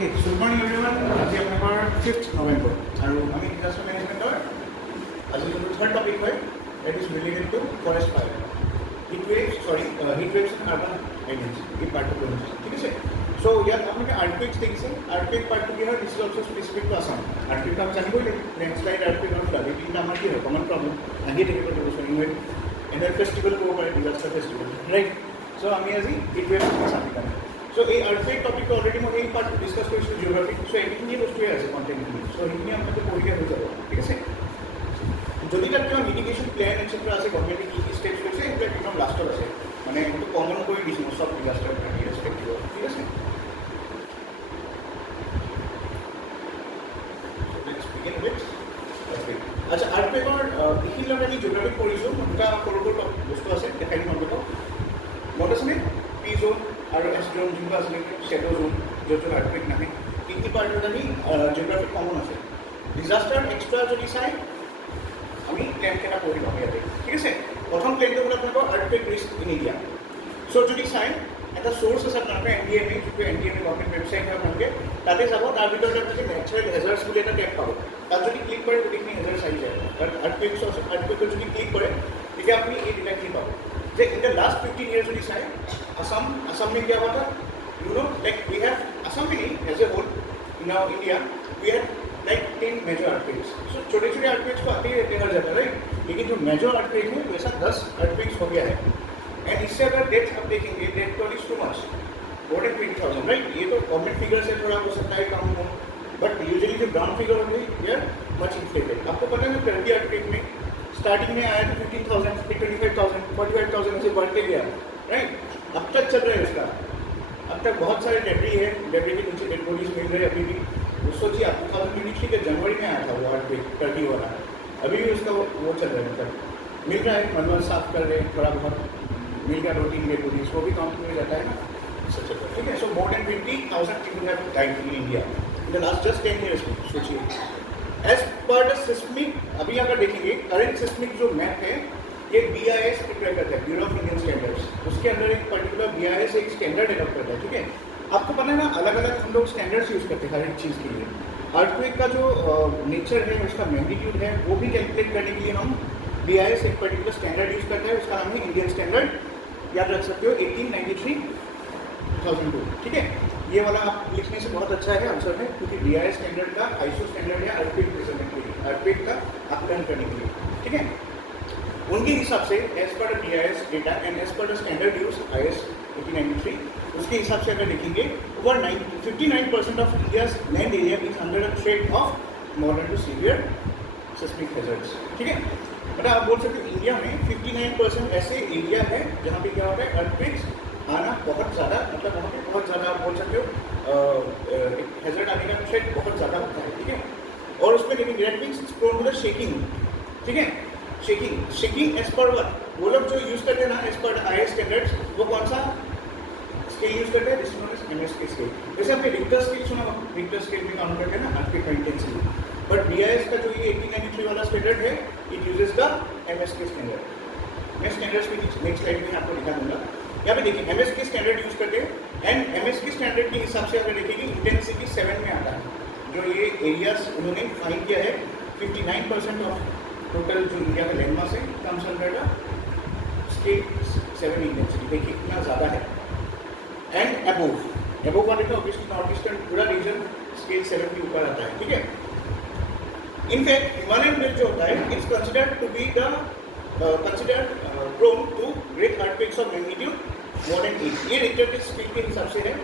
Okay, so good morning everyone. আজি আপোনাৰ 5th November আৰু আমি ডিজাস্টাৰ মেনেজমেণ্টৰ আজি যোনটো থাৰ্ড টপিক হয় that is related to forest fire. Heat waves and urban elements এই পাৰ্টটো কৰিম ঠিক আছে সো ইয়াত আপোনালোকে আৰ্থকুৱেকছ দেখিছে আৰ্থকুৱেক পাৰ্টটো কি হয় this is also specific to Assam earthquake আমি জানিবই লাগিব লেণ্ডশ্লাইড আৰ্থকুৱেক আৰু ফ্লাড এই তিনিটা আমাৰ কি হয় কমন প্ৰব্লেম আহি থাকিব ডিছকাউণ্ট এনুৱেল ফেষ্টিভেল ক'ব পাৰে ডিজাস্টাৰ ফেষ্টিভেল ৰাইট সো আমি আজি হিট ৱেভছ চাবি কাৰণে সো এই আৰ্থকুৱেক টপিকটো অলৰেডি মই এই পাৰ্ট ডিছকাছ কৰিছোঁ জিঅ'গ্ৰাফি সো এইখিনি বস্তুৱে আছে কণ্টেণ্টখিনি সো সেইখিনি আপোনালোকে পঢ়িলে হৈ যাব ঠিক আছে যদি তাত কিবা মিটিগেশ্যন প্লেন এটচেট্ৰা আছে গভৰ্ণমেণ্টে কি কি ষ্টেপছ লৈছে সেইবিলাক একদম লাষ্টত আছে মানে সেইটো কমন কৰি দিছোঁ মই চব ডিজাস্টাৰ ৰেচপেক্টিভ ঠিক আছে আচ্ছা আৰ্থকুৱেকৰ এইখিনি লগত আমি জিঅ'গ্ৰাফিক কৰিছোঁ দুটা সৰু সৰু বস্তু আছে দেখাই দিম আপোনালোকক মনত আছেনে পি জোন আৰু এছ জোন যোনটো আছিলে শ্বেডো জোন য'ত য'ত আৰ্থকুৱেক নাহে এইখিনি পাৰ্টত আমি জিঅ'গ্ৰাফিক কমন আছে ডিজাস্টাৰ এক্সট্ৰা যদি চাই আমি প্লেনকেইটা পঢ়ি ল'ম ইয়াতে ঠিক আছে প্ৰথম প্লেনটো হ'ল আপোনালোকৰ আৰ্থকুৱেক ৰিস্ক ইন ইণ্ডিয়া চ' যদি চাই এটা চ'ৰ্চ আছে আপোনালোকে NDMA যিটো NDMA গভৰ্ণমেণ্ট ৱেবছাইট হয় আপোনালোকে তাতে যাব তাৰ ভিতৰত আপোনালোকে নেচাৰেল হেজাৰ্ছ বুলি এটা টেব পাব তাত যদি ক্লিক কৰে গোটেইখিনি হেজাৰ্ছ আহি যায় তাত আৰ্থকুৱেকত যদি ক্লিক কৰে তেতিয়া আপুনি এই ডেটাখিনি পাব যে ইন দ্য লাষ্ট 15 years যদি চাই असम में क्या हुआ था you know like we have Assam में नहीं as a whole in India we have like 10 major earthquakes so छोटे छोटे अर्थक्वेक्स को आते ही रहते हर जगह राइट लेकिन जो मेजर अर्थक्वेक है वैसा 10 अर्थक्वेक्स हो गया है एंड इससे अगर डेथ आप देखेंगे death toll is too much more than 20,000 right ये तो गवर्नमेंट फिगर से थोड़ा हो सकता है कम हो बट यूजुअली जो ग्राउंड फिगर होती है ये मच इन्फ्लेटेड आपको पता है ना पहली अर्थक्वेक में स्टार्टिंग में आया था 15,000 फिर 25,000 45,000 ऐसे बढ़ते गया राइट अब तक चल रहा है उसका अब तक बहुत सारे डेब्री है डेब्री के नीचे डेड बॉडीज मिल रहे हैं अभी भी वो सोचिए आप 2023 के जनवरी में आया था वो अर्थक्वेक टर्की वाला अभी भी उसका वो चल रहा है मतलब मिल रहा है मलबल साफ कर रहे हैं थोड़ा बहुत मिल गया 2-3 डेड बॉडीज वो भी काउंट में जाता है ना ठीक है so more than 20,000 people have died in India in the last just 10 years में सोचिए एज पर द सिस्मिक अभी अगर देखेंगे करेंट सिस्मिक जो मैप है ये BIS प्रिपेयर करता है ब्यूरो ऑफ इंडियन स्टैंडर्ड्स उसके अंदर एक पर्टिकुलर BIS एक स्टैंडर्ड डेवलप करता है ठीक है आपको पता है ना अलग अलग हम लोग स्टैंडर्ड्स यूज़ करते हैं हर एक चीज़ के लिए अर्थक्वेक का जो नेचर है उसका मैग्नीट्यूड है वो भी कैलकुलेट करने के लिए हम BIS एक पर्टिकुलर स्टैंडर्ड यूज़ करते हैं उसका नाम है इंडियन स्टैंडर्ड याद रख सकते हो 1893-2002 ठीक है ये वाला आप लिखने से बहुत अच्छा है आंसर में क्योंकि BIS स्टैंडर्ड का ISO स्टैंडर्ड है अर्थक्वेक मेजरमेंट के लिए अर्थक्वेक का आकलन करने के लिए ठीक है उनके हिसाब से as per BIS data and as per the standard use IS 1893 उसके हिसाब से अगर देखेंगे over 59% of India's land area is under the threat of moderate to severe seismic hazards ठीक है मतलब आप बोल सकते हो इंडिया में 59% ऐसे एरिया है जहाँ पे क्या होता है अर्थक्वेक्स आना बहुत ज़्यादा मतलब वहाँ पे बहुत ज़्यादा आप बोल सकते हो हैजर्ड आने का थ्रेट बहुत ज़्यादा होता है ठीक है और उसमें लेकिन that means prone to the shaking ठीक है शेकिंग एज पर वन वो लोग जो यूज़ करते हैं ना एज पर IS स्टैंडर्ड्स वो कौन सा स्केल यूज़ करते हैं this known as MSK scale जैसे आपने रिक्टर स्केल सुना रिक्टर स्केल में काउंट करते हैं ना अर्थक्वेक इंटेंसिटी बट BIS का जो ये 1893 वाला स्टैंडर्ड है it uses the MSK standard मैं स्टैंडर्ड्स भी नेक्स्ट स्लाइड में आपको दिखा दूंगा यहाँ पे देखिए MSK स्टैंडर्ड यूज़ करते हैं एंड MSK स्टैंडर्ड के हिसाब से अगर देखेंगे इंटेंसिटी 7 में आता है जो ये एरियाज उन्होंने फाइंड किया है 59% ऑफ टोटल जो इंडिया का लैंड मास है comes under the scale 7 intensity देखिए इतना ज़्यादा है एंड अबोव वाले का ऑब्वियसली नॉर्थ ईस्टर्न पूरा रीजन स्केल 7 के ऊपर आता है ठीक है इनफैक्ट हिमालयन बेल्ट जो होता है it's considered to be the considered prone to great earthquakes of magnitude more than 8 ये रिक्टर के स्केल के हिसाब से है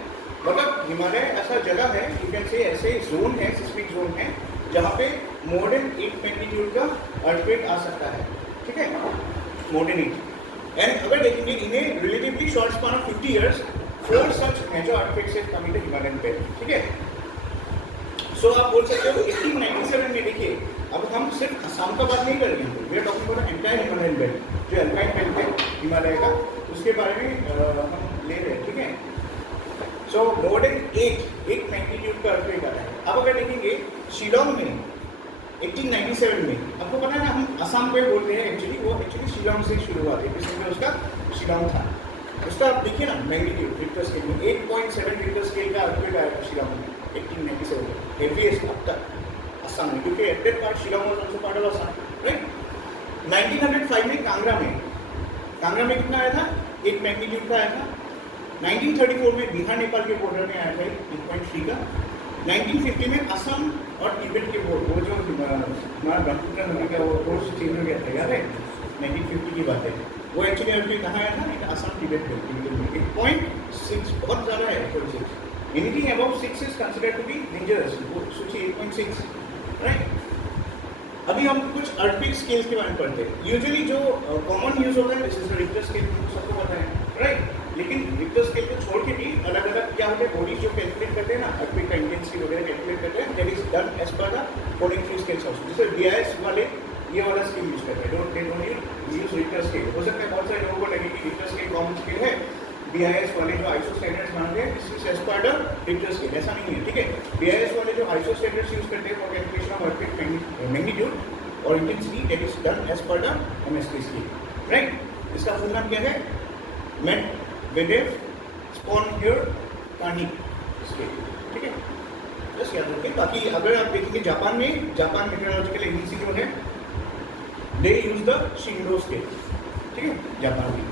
मतलब हिमालय ऐसा जगह है यू कैन से ऐसे जोन है सिस्मिक जोन है जहाँ पे मोर देन 8 मैग्नीट्यूड का अर्थक्वेक आ सकता है ठीक है मोर देन 8 एंड अगर देखेंगे इन्हें relatively short span of 50 years 4 such major earthquakes have come in the Himalayan belt ठीक है सो आप बोल सकते हो 1897 में देखिए अब हम सिर्फ असम का बात नहीं कर रहे हैं we are talking about entire Himalayan belt जो अल्पाइन बेल्ट है हिमालय का उसके बारे में हम ले रहे हैं ठीक है सो मोर देन 8 मैग्नीट्यूड का अर्थक्वेक आता है अब अगर देखेंगे शिलोंग में 1897 में आपको पता है ना हम असम पे बोलते हैं एक्चुअली वो एक्चुअली शिलोंग से शुरू हुआ था इसलिए उसका शिलोंग था उसका आप देखिए ना मैग्नीट्यूड रिक्टर स्केल में 8.7 रिक्टर स्केल का अर्थक्वेक आया था शिलांग में 1897 हेवीएस्ट अब तक असम में, क्योंकि at that part Shillong was also part of Assam, right. 1905 में कांगड़ा में कितना आया था? 8 मैग्नीट्यूड का आया था। 1934 में बिहार नेपाल के बॉर्डर में आया था 1.3 का। 1950 में असम और तिब्बत के वो जो हमारा ब्रह्मपुत्र नदी का वो कोर्स चेंज हो गया था, याद है? 1950 की बात है। वो एक्चुअली अभी कहाँ आया था? असम तिब्बत में 1.6 बहुत ज़्यादा है। 1.6 anything above 6 is considered to be dangerous. वो सोचिए 8.6, राइट। अभी हम कुछ अर्थक्वेक स्केल्स के बारे में पढ़ते हैं। यूजुअली जो कॉमन यूज होता है जैसे रिक्टर स्केल सबको पता है, राइट। लेकिन रिक्टर स्केल को छोड़ के भी अलग अलग क्या होते हैं बॉडीज जो कैलकुलेट करते हैं ना, अर्थक्वेक का इंटेंसिटी वगैरह कैलकुलेट करते हैं, that is done as per the following three scales also. जैसे बीआईएस वाले ये वाला स्केल यूज करते हैं, they don't use Richter scale. हो सकता है बहुत सारे लोगों को लगे कि रिक्टर स्केल कॉमन स्केल है, बीआईएस वाले जो आईएसओ स्टैंडर्ड्स मानते हैं this is as per the Richter scale. ऐसा नहीं है, ठीक है। बीआईएस वाले जो आईएसओ स्टैंडर्ड्स यूज करते हैं for calculation of earthquake magnitude और intensity, that is done as per the MSK scale, right. इसका फुल नाम क्या है? मेडवेडेव स्पोनहियर-कानिक स्केल, ठीक है। बस याद रखें। बाकी अगर आप देखेंगे जापान मेट्रोलॉजिकल एजेंसी जो है दे यूज द शिंडो स्केल, ठीक है, जापान में।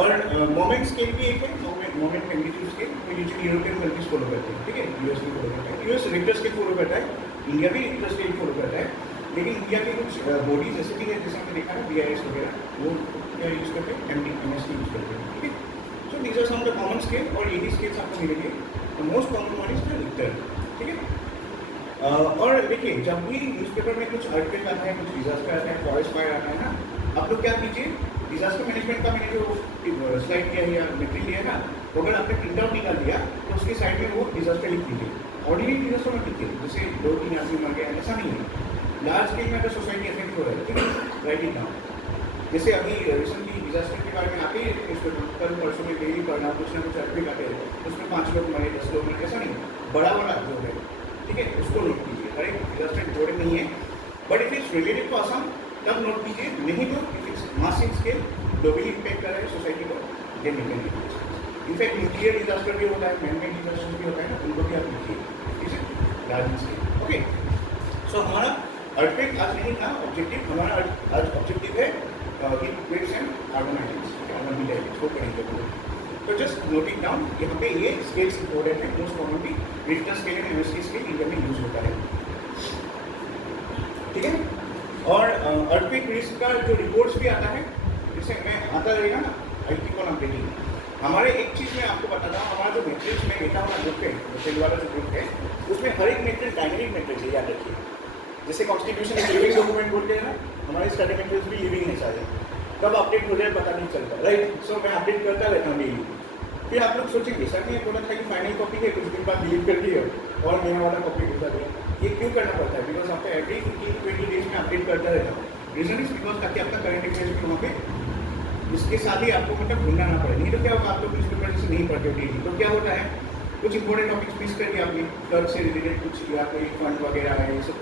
और मोमेंट स्केल भी एक है, मोमेंट मैग्नीट्यूड स्केल, जो यूजुअली यूरोपियन कंट्रीज फॉलो करते हैं, ठीक है। यूएस भी फॉलो करता है, यूएस रिक्टर स्केल फॉलो करता है, इंडिया भी रिक्टर स्केल फॉलो करता है। लेकिन इंडिया के कुछ बॉडीज ऐसे भी है जैसे हमने देखा है बीआईएस वगैरह, वो क्या यूज करते हैं? एमएसटी यूज करते हैं, ठीक है। So these are some of the common scale और यही स्केल्स आपको मिलेंगे। The most common one is the Richter, ठीक है। और देखिए जब भी न्यूज़पेपर में कुछ अर्थक्वेक आता है, कुछ डिजास्टर आता है, फॉरेस्ट फायर आता है ना, आप लोग क्या कीजिए, डिजास्टर मैनेजमेंट का मैंने जो स्लाइड किया है या मटेरियल लिया है ना, तो अगर आपने प्रिंट आउट निकाल दिया तो उसके साइड में वो डिजास्टर लिख दीजिए। ऑर्डिनरी डिजास्टर मत लिखिए, जैसे 2-3 आदमी मर गया, ऐसा नहीं है। लार्ज स्केल में अगर सोसाइटी इफेक्ट हो रहा है, ठीक है, राइट इट डाउन। जैसे अभी रिसेंटली डिजास्टर के बारे में आते ही कल परसों में डेली पढ़ना, कुछ ना कुछ अर्थक्वेक आते हैं, उसमें 5 लोग मरे, 10 लोग मरे, ऐसा नहीं। बड़ा जो है, ठीक है, उसको नोट कीजिए। अरे डिजास्टर इम्पोर्टेंट नहीं है, but if it's related to Assam तब नोट कीजिए, नहीं तो if it's massive scale globally impact कर रहा है सोसाइटी को, then you can in fact nuclear disaster भी होता है, मैनमेड डिजास्टर भी होता है ना, उनको भी आप लिखिए, ठीक है, लार्ज स्केल। ओके, सो हमारा अर्थक्वेक आज नहीं था ऑब्जेक्टिव, हमारा आज ऑब्जेक्टिव है waves and carbon islands, carbon islands को करेंगे। तो जस्ट नोटिंग डाउन, यहाँ पे ये स्केल्स इंपॉर्टेंट है, most commonly Richter scale and MST scale India में यूज होता है, ठीक है। और अर्थक्वेक रिस्क का जो रिपोर्ट्स भी आता है, जैसे मैं आता रहेगा ना आईटी को नाम देंगे। हमारे एक चीज़ मैं आपको बताता हूँ, हमारा जो मैट्रिक्स में डेटा वाला ग्रुप है, सेल वाला जो ग्रुप है, उसमें हर एक मैट्रिक्स डायनेमिक मैट्रिक्स है, याद रखिए। जैसे कॉन्स्टिट्यूशन एक लिविंग डॉक्यूमेंट बोलते हैं ना, हमारे स्टडी मैट्रिक्स भी लिविंग है सारे, कब अपडेट हो जाए पता नहीं चलता, राइट। सो मैं अपडेट करता रहता हूँ डेली। फिर आप लोग सोचेंगे सर ने बोला था कि फाइनल कॉपी है, कुछ दिन बाद डिलीट कर दिया और मेरा वाला कॉपी दूसरा दिया। ये क्यों करना पड़ता है? बिकॉज आपको एवरी 15-20 डेज में अपडेट करता रहता हूँ। रीजन इज बिकॉज ताकि आपका करंट अफेयर्स भी वहाँ पे इसके साथ ही आपको मतलब ढूंढना ना पड़े। नहीं तो क्या होगा, आप लोग न्यूज़पेपर जैसे नहीं पढ़ते डेली, तो क्या होता है कुछ इंपॉर्टेंट टॉपिक्स मिस कर दिया आपने, कर से रिलेटेड कुछ या कोई फंड वगैरह है, ये सब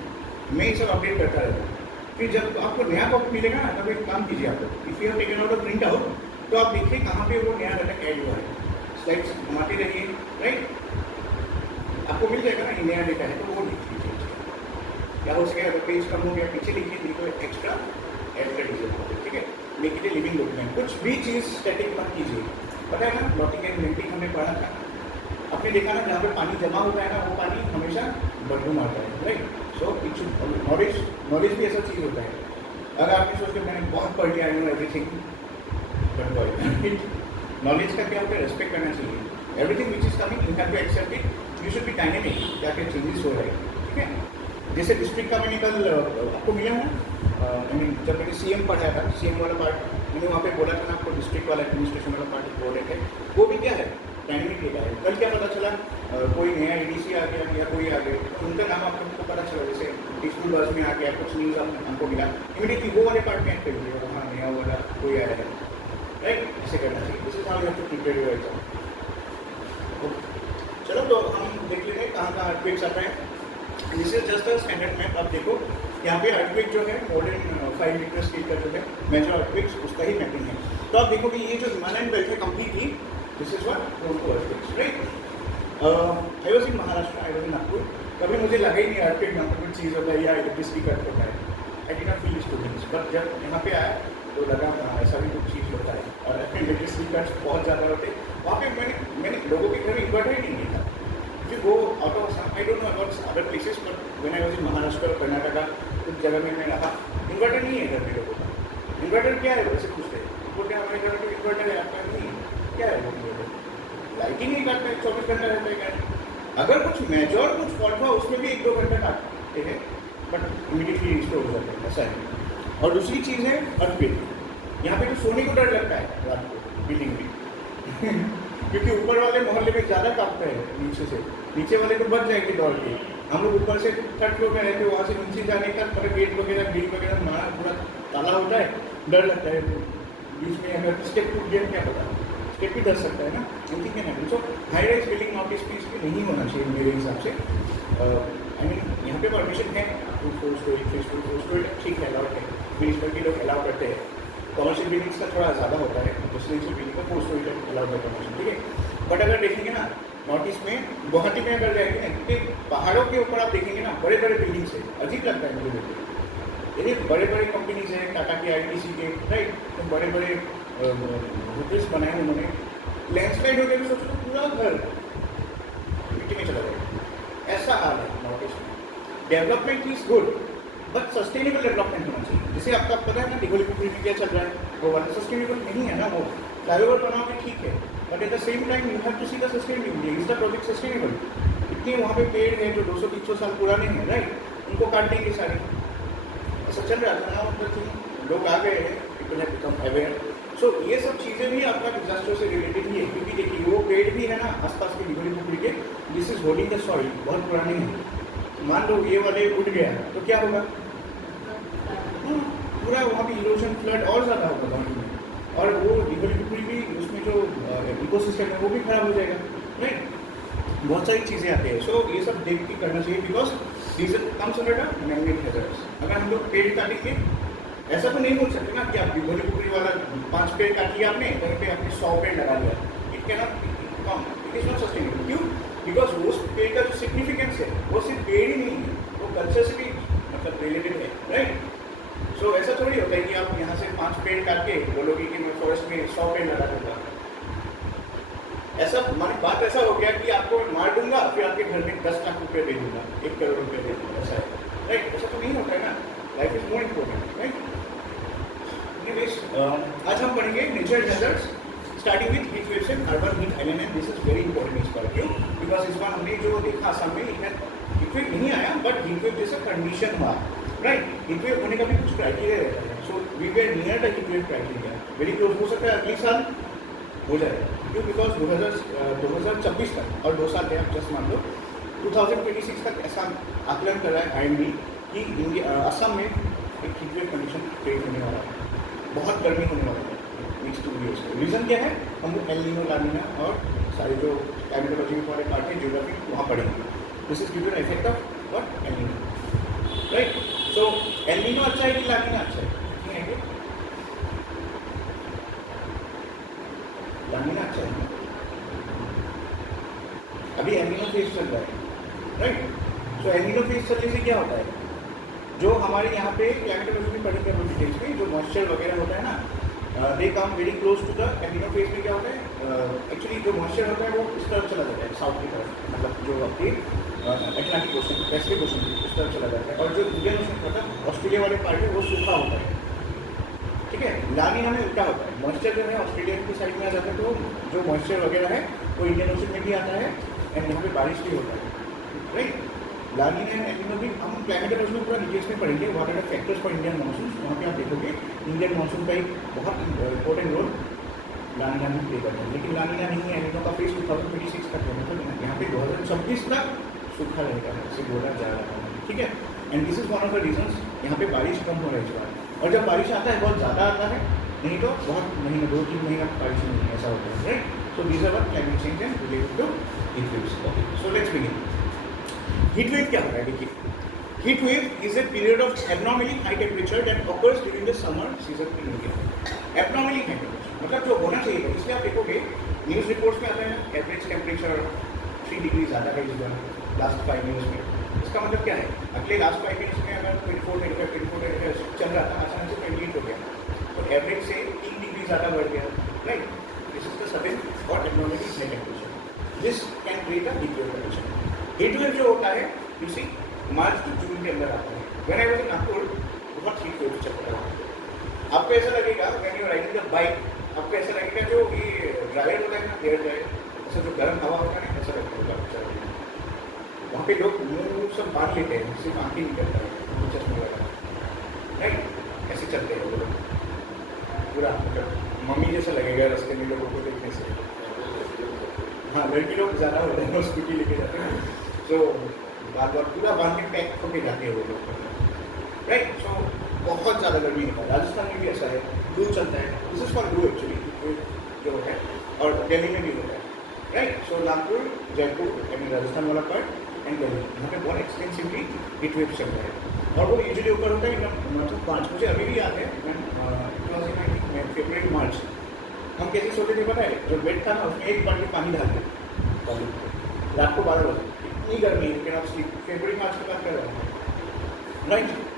मैं ये सब अपडेट करता रहता हूँ। फिर जब आपको नया कॉपी मिलेगा ना, तब एक काम कीजिए आप लोग, if you have taken out a print out, तो आप देखिए कहाँ पे वो नया डाटा ऐड हुआ है, स्लाइड्स घुमाते रहिए, राइट। आपको मिल जाएगा ना ये नया डेटा है, तो वो लिख लीजिए। क्या हो सकेगा, अगर पेज कम हो गया पीछे लिखिए, नहीं तो एक्स्ट्रा ऐड कर दीजिए, ठीक है। Make it a living document, कुछ भी चीज़ स्टैटिक मत कीजिए। पता है ना, प्लॉटिंग एंड लेंटिंग हमने पढ़ा था, आपने देखा ना जहाँ पे पानी जमा होता है ना, वो पानी हमेशा बदबू मारता है, राइट। सो नॉलेज भी ऐसा चीज़ होता है। अगर आपने सोचते मैंने बहुत पढ़ लिया, आई नो एवरीथिंग, नॉलेज का क्या होता है, रेस्पेक्ट करना चाहिए। Everything which is coming you have to accept it, you should be dynamic, क्या क्या चेंजेस हो रहे हैं, ठीक है। जैसे डिस्ट्रिक्ट का मैंने कल आपको मिला है, जब मैंने सीएम पढ़ाया था, सीएम वाला पार्ट मैंने वहाँ पे बोला था ना आपको, डिस्ट्रिक्ट वाला एडमिनिस्ट्रेशन वाला पार्ट इम्पोर्टेंट है, वो भी क्या है डायनेमिक डेटा है। कल क्या पता चला, कोई नया एडीसी आ गया या कोई आ गया, उनका नाम आपको पता चला, जैसे स्कूल बस में आ गया, कुछ न्यूज़ हमको मिला, इमीडिएटली वो वाले पार्ट में ऐड कर दिया, वहाँ नया वाला कोई आया है, राइट। ऐसे करना चाहिए, this is how you have to prepare your exam. चलो तो हम देख लेते हैं कहाँ अर्थक्वेक्स आता है। This is just a standard map. आप देखो यहाँ पे अर्थक्वेक जो है मोर देन 5 लीटर स्केल का जो है मेजर अर्थक्वेक्स उसका ही मैपिंग है। तो आप देखोगे ये जो हिमालयन बेल्ट है completely this is what prone to earthquakes, right. I was in Maharashtra, I was in Nagpur, कभी मुझे लगा ही नहीं अर्थक्वेक नाम का कुछ चीज़ होता है या इलेक्ट्रिसिटी कट होता है। I did not feel students, but जब यहाँ पे आया तो लगा ऐसा भी कुछ चीज़ होता है और इलेक्ट्रिसिटी कट बहुत ज़्यादा होते। वहाँ पे मैंने लोगों के घर में इन्वर्टर ही नहीं था। If you go out of some, I don't know about other places, but when I was in Maharashtra or Karnataka, कुछ जगह में मैं रहा, इन्वर्टर नहीं है घर में लोगों का। इन्वर्टर क्या है वैसे पूछते हैं, बोलते हैं हमारे घर में इन्वर्टर है, आपका नहीं है, क्या है वो इन्वर्टर? लाइटिंग नहीं करता है, 24 घंटा रहता है घर। अगर कुछ मेजर कुछ फॉल्ट हुआ उसमें भी 1-2 घंटा काटते हैं, बट इमीडिएटली रिस्टोर हो जाता है, ऐसा है। और दूसरी चीज़ है अर्थक्वेक। यहाँ पे तो सोने को डर लगता है रात को बिल्डिंग में क्योंकि ऊपर वाले मोहल्ले में ज़्यादा काटते हैं नीचे से, नीचे वाले तो बच जाएंगे दौड़ के। हम लोग ऊपर से 3rd फ्लोर में रहते, वहाँ से नीचे जाने का पूरा गेट वगैरह ग्रिल वगैरह मारा पूरा ताला होता है, डर लगता है। बीच में अगर स्टेप टूट गया क्या पता, स्टेप भी धस सकता है ना, anything can happen. So high rise building not इस पीस पे नहीं होना चाहिए मेरे हिसाब से। आई मीन यहाँ पे परमिशन है 2-4 स्टोरी 3-4 स्टोरी ठीक है, अलाउड है, 20 पर भी लोग अलाउ करते हैं। कमर्शियल बिल्डिंग्स का थोड़ा ज़्यादा होता है, रेजिडेंशियल बिल्डिंग का 4 स्टोरी तक अलाउड है परमिशन, ठीक है। बट अगर देखेंगे ना नॉर्थ ईस्ट में, गुवाहाटी में अगर जाएंगे ना, क्योंकि पहाड़ों के ऊपर आप देखेंगे ना बड़े बड़े बिल्डिंग्स है, अजीब लगता है मुझे देखते। यदि बड़े बड़े कंपनीज हैं, टाटा के, ITC के, राइट, तो बड़े बड़े होटल्स बनाए उन्होंने, लैंडस्लाइड हो गया तो सोचो पूरा घर मिट्टी में चला जाएगा, ऐसा हाल है नॉर्थ ईस्ट में। Development is good but sustainable development होना चाहिए। जैसे आपका पता है ना दिघोली पुखुरी में क्या चल रहा है, वो वाला सस्टेनेबल नहीं है ना, वो फ्लाईओवर बनाओगे ठीक है, but at the same time you have to see the sustainability, is the project sustainable. इतने वहाँ पे पेड़ हैं जो 200-300 साल पुराने हैं, राइट, उनको काट देंगे सारे, ऐसा चल रहा था ना, मतलब लोग आ गए हैं, पीपल हैव बिकम अवेयर। सो ये सब चीज़ें भी आपका डिजास्टर से रिलेटेड ही है, क्योंकि देखिए वो पेड़ भी है ना आसपास के दिघोली पुखुरी के, this is holding the soil, बहुत पुराने हैं। मान लो ये वाले उठ गया तो क्या होगा, पूरा वहाँ पे इरोजन फ्लड और ज़्यादा होगा गाँव में, और वो दिघोली पुखुरी भी उसमें जो इकोसिस्टम है वो भी खराब हो जाएगा, राइट। बहुत सारी चीज़ें आती हैं। सो ये सब देख के करना चाहिए, because diesel comes under the manmade hazards. अगर हम लोग पेड़ काटेंगे, ऐसा तो नहीं बोल सकते ना कि आप दिघोली पुखुरी वाला 5 पेड़ काट लिया आपने, कहीं पे आपने 100 पेड़ लगा लिया, it can not come, it is not sustainable. क्यों? बिकॉज वो पेड़ का जो सिग्निफिकेंस है वो सिर्फ पेड़ ही नहीं है, वो कल्चर से भी मतलब रिलेटेड है, राइट। सो ऐसा थोड़ी होता है कि आप यहाँ से 5 पेड़ काट के बोलोगे कि मैं फॉरेस्ट में 100 पेड़ लगा दूंगा। ऐसा हमारी बात ऐसा हो गया कि आपको मार दूंगा फिर आपके घर में 10 लाख रुपये दे दूंगा, 1 करोड़ रुपये दे दूंगा, ऐसा है, राइट। ऐसा तो नहीं होता है ना, life is more important, right. आज हम पढ़ेंगे nature hazards starting with heat waves and urban heat element. This is very important इस बार, क्यों? बिकॉज इस बार हमने जो देखा आसाम में हीट वेव नहीं आया, बट हीट वेव जैसा कंडीशन हुआ, राइट। हीट वेव होने का भी कुछ क्राइटेरिया रहता है। So we were near the heat wave criteria, very close. हो सकता है अगले साल हो जाएगा, क्यों? बिकॉज 2026 तक और 2 साल है, आप जस्ट मान लो 2026 तक ऐसा आकलन कर रहा है IMD कि इंडिया असम में एक हीट वेव कंडीशन क्रिएट होने वाला है, बहुत गर्मी होने वाला है नेक्स्ट 2 ईयर्स में। रीज़न क्या है? हम लोग एल नीनो, ला नीना और सारे जो क्लाइमेटोलॉजी के वाले पार्ट है, ज्योग्राफी, वहाँ पढ़ेंगे। This is due to effect of what? El Nino, right. So El Nino अच्छा है कि ला नीना अच्छा है? नहीं है क्या? ला नीना अच्छा है। अभी एल नीनो फेज चल रहा है, right. So El Nino phase चलने से क्या होता है, जो हमारे यहाँ पे क्लाइमेटोलॉजी में पढ़ेंगे हम डिटेल्स में, जो मॉइस्चर वगैरह होता है ना, they come very close to the El Nino phase में क्या होता है, एक्चुअली जो मॉइस्चर होता है वो इस तरफ चला जाता है, साउथ की तरफ, मतलब जो आपकी अटलांटिक ओशन, पैसिफिक ओशन उस तरफ चला जाता है, और जो इंडियन ओशन मतलब ऑस्ट्रेलिया वाले पार्ट है वो सूखा होता है, ठीक है। ला नीना में उल्टा होता है, मॉइस्चर जो है ऑस्ट्रेलिया की साइड में आ जाता है, तो जो मॉइस्चर वगैरह है वो इंडियन ओशन में भी आता है एंड यहाँ पे बारिश भी होता है, right. La Nina and El Nino भी हम क्लाइमेटोलॉजी में पूरा डिटेल्स में पढ़ेंगे, what are the factors for Indian monsoon. वहाँ पे आप देखोगे इंडियन मानसून का एक बहुत इंपॉर्टेंट रोल ला नीना में प्ले करता है, लेकिन ला नीना नहीं है, एल नीनो का फेज 2026 तक है, मतलब यहाँ पे 2026 तक सूखा रहेगा, ऐसे बोला जा रहा है, ठीक है। And this is one of the reasons, यहाँ पे बारिश कम हो रहा है इस बार, और जब बारिश आता है बहुत ज़्यादा आता है, नहीं तो बहुत महीने 2-3 महीना बारिश नहीं है, ऐसा होता है, right. So these are what climate change and related to heat waves. Okay, so let's begin. Heat wave क्या होता है? देखिए Heat wave is a period of abnormally high temperature that occurs during the summer season in India. Abnormally high temperature मतलब जो होना चाहिए, इसलिए आप देखोगे न्यूज़ रिपोर्ट्स में आता है एवरेज टेम्परेचर 3 डिग्री ज़्यादा है इस बार लास्ट 5 ईयर्स में। इसका मतलब क्या है, अगले लास्ट 5 ईयर्स में अगर 24 चल रहा था, अचानक से 28 हो गया, तो एवरेज से 3 डिग्री ज़्यादा बढ़ गया, right. This is the sudden और abnormally high temperature. This can create a heat wave condition. Heat wave जो होता है, you see, March to June के अंदर आता है। When I was in Nagpur, बहुत हीट वेव चल रहा है। आपको ऐसा लगेगा when you are riding the bike, आपको ऐसा लगेगा जो ये ड्रायर होता है ना, एयर ड्रायर, ऐसा जो गर्म हवा होता है ना, ऐसा लगता है। वहाँ पे लोग मुंह सब बांध लेते हैं, सिर्फ आंखें निकलता है, चश्मा लगा, राइट, ऐसे चलते हैं वो लोग पूरा, मतलब मम्मी जैसा लगेगा रास्ते में लोगों को देखने से। हाँ, लड़की लोग ज़्यादा होते हैं, स्कूटी लेके जाते हैं, तो बार बार पूरा बांध के पैक होके जाते हैं वो लोग, राइट। सो बहुत ज़्यादा गर्मी होता है, राजस्थान में भी ऐसा है, लू चलता है, दिस इज फॉर लू एक्चुअली जो है, और दिल्ली में भी होता है, राइट। सो नागपुर, जयपुर, यानी राजस्थान वाला पार्ट एंड दिल्ली, यहाँ पे बहुत एक्सटेंसिवली हीट वेव चल रहा है, और वो यूजुअली ऊपर होता है मतलब 5 मुझे अभी भी याद है, फरवरी मार्च हम कैसे सोते थे पता है, जो बेड था ना उसमें 1 बाल्टी पानी डाल दें रात को 12 बजे, इतनी गर्मी है, आप स्लीप, फरवरी मार्च की बात कर रहा हूँ, राइट।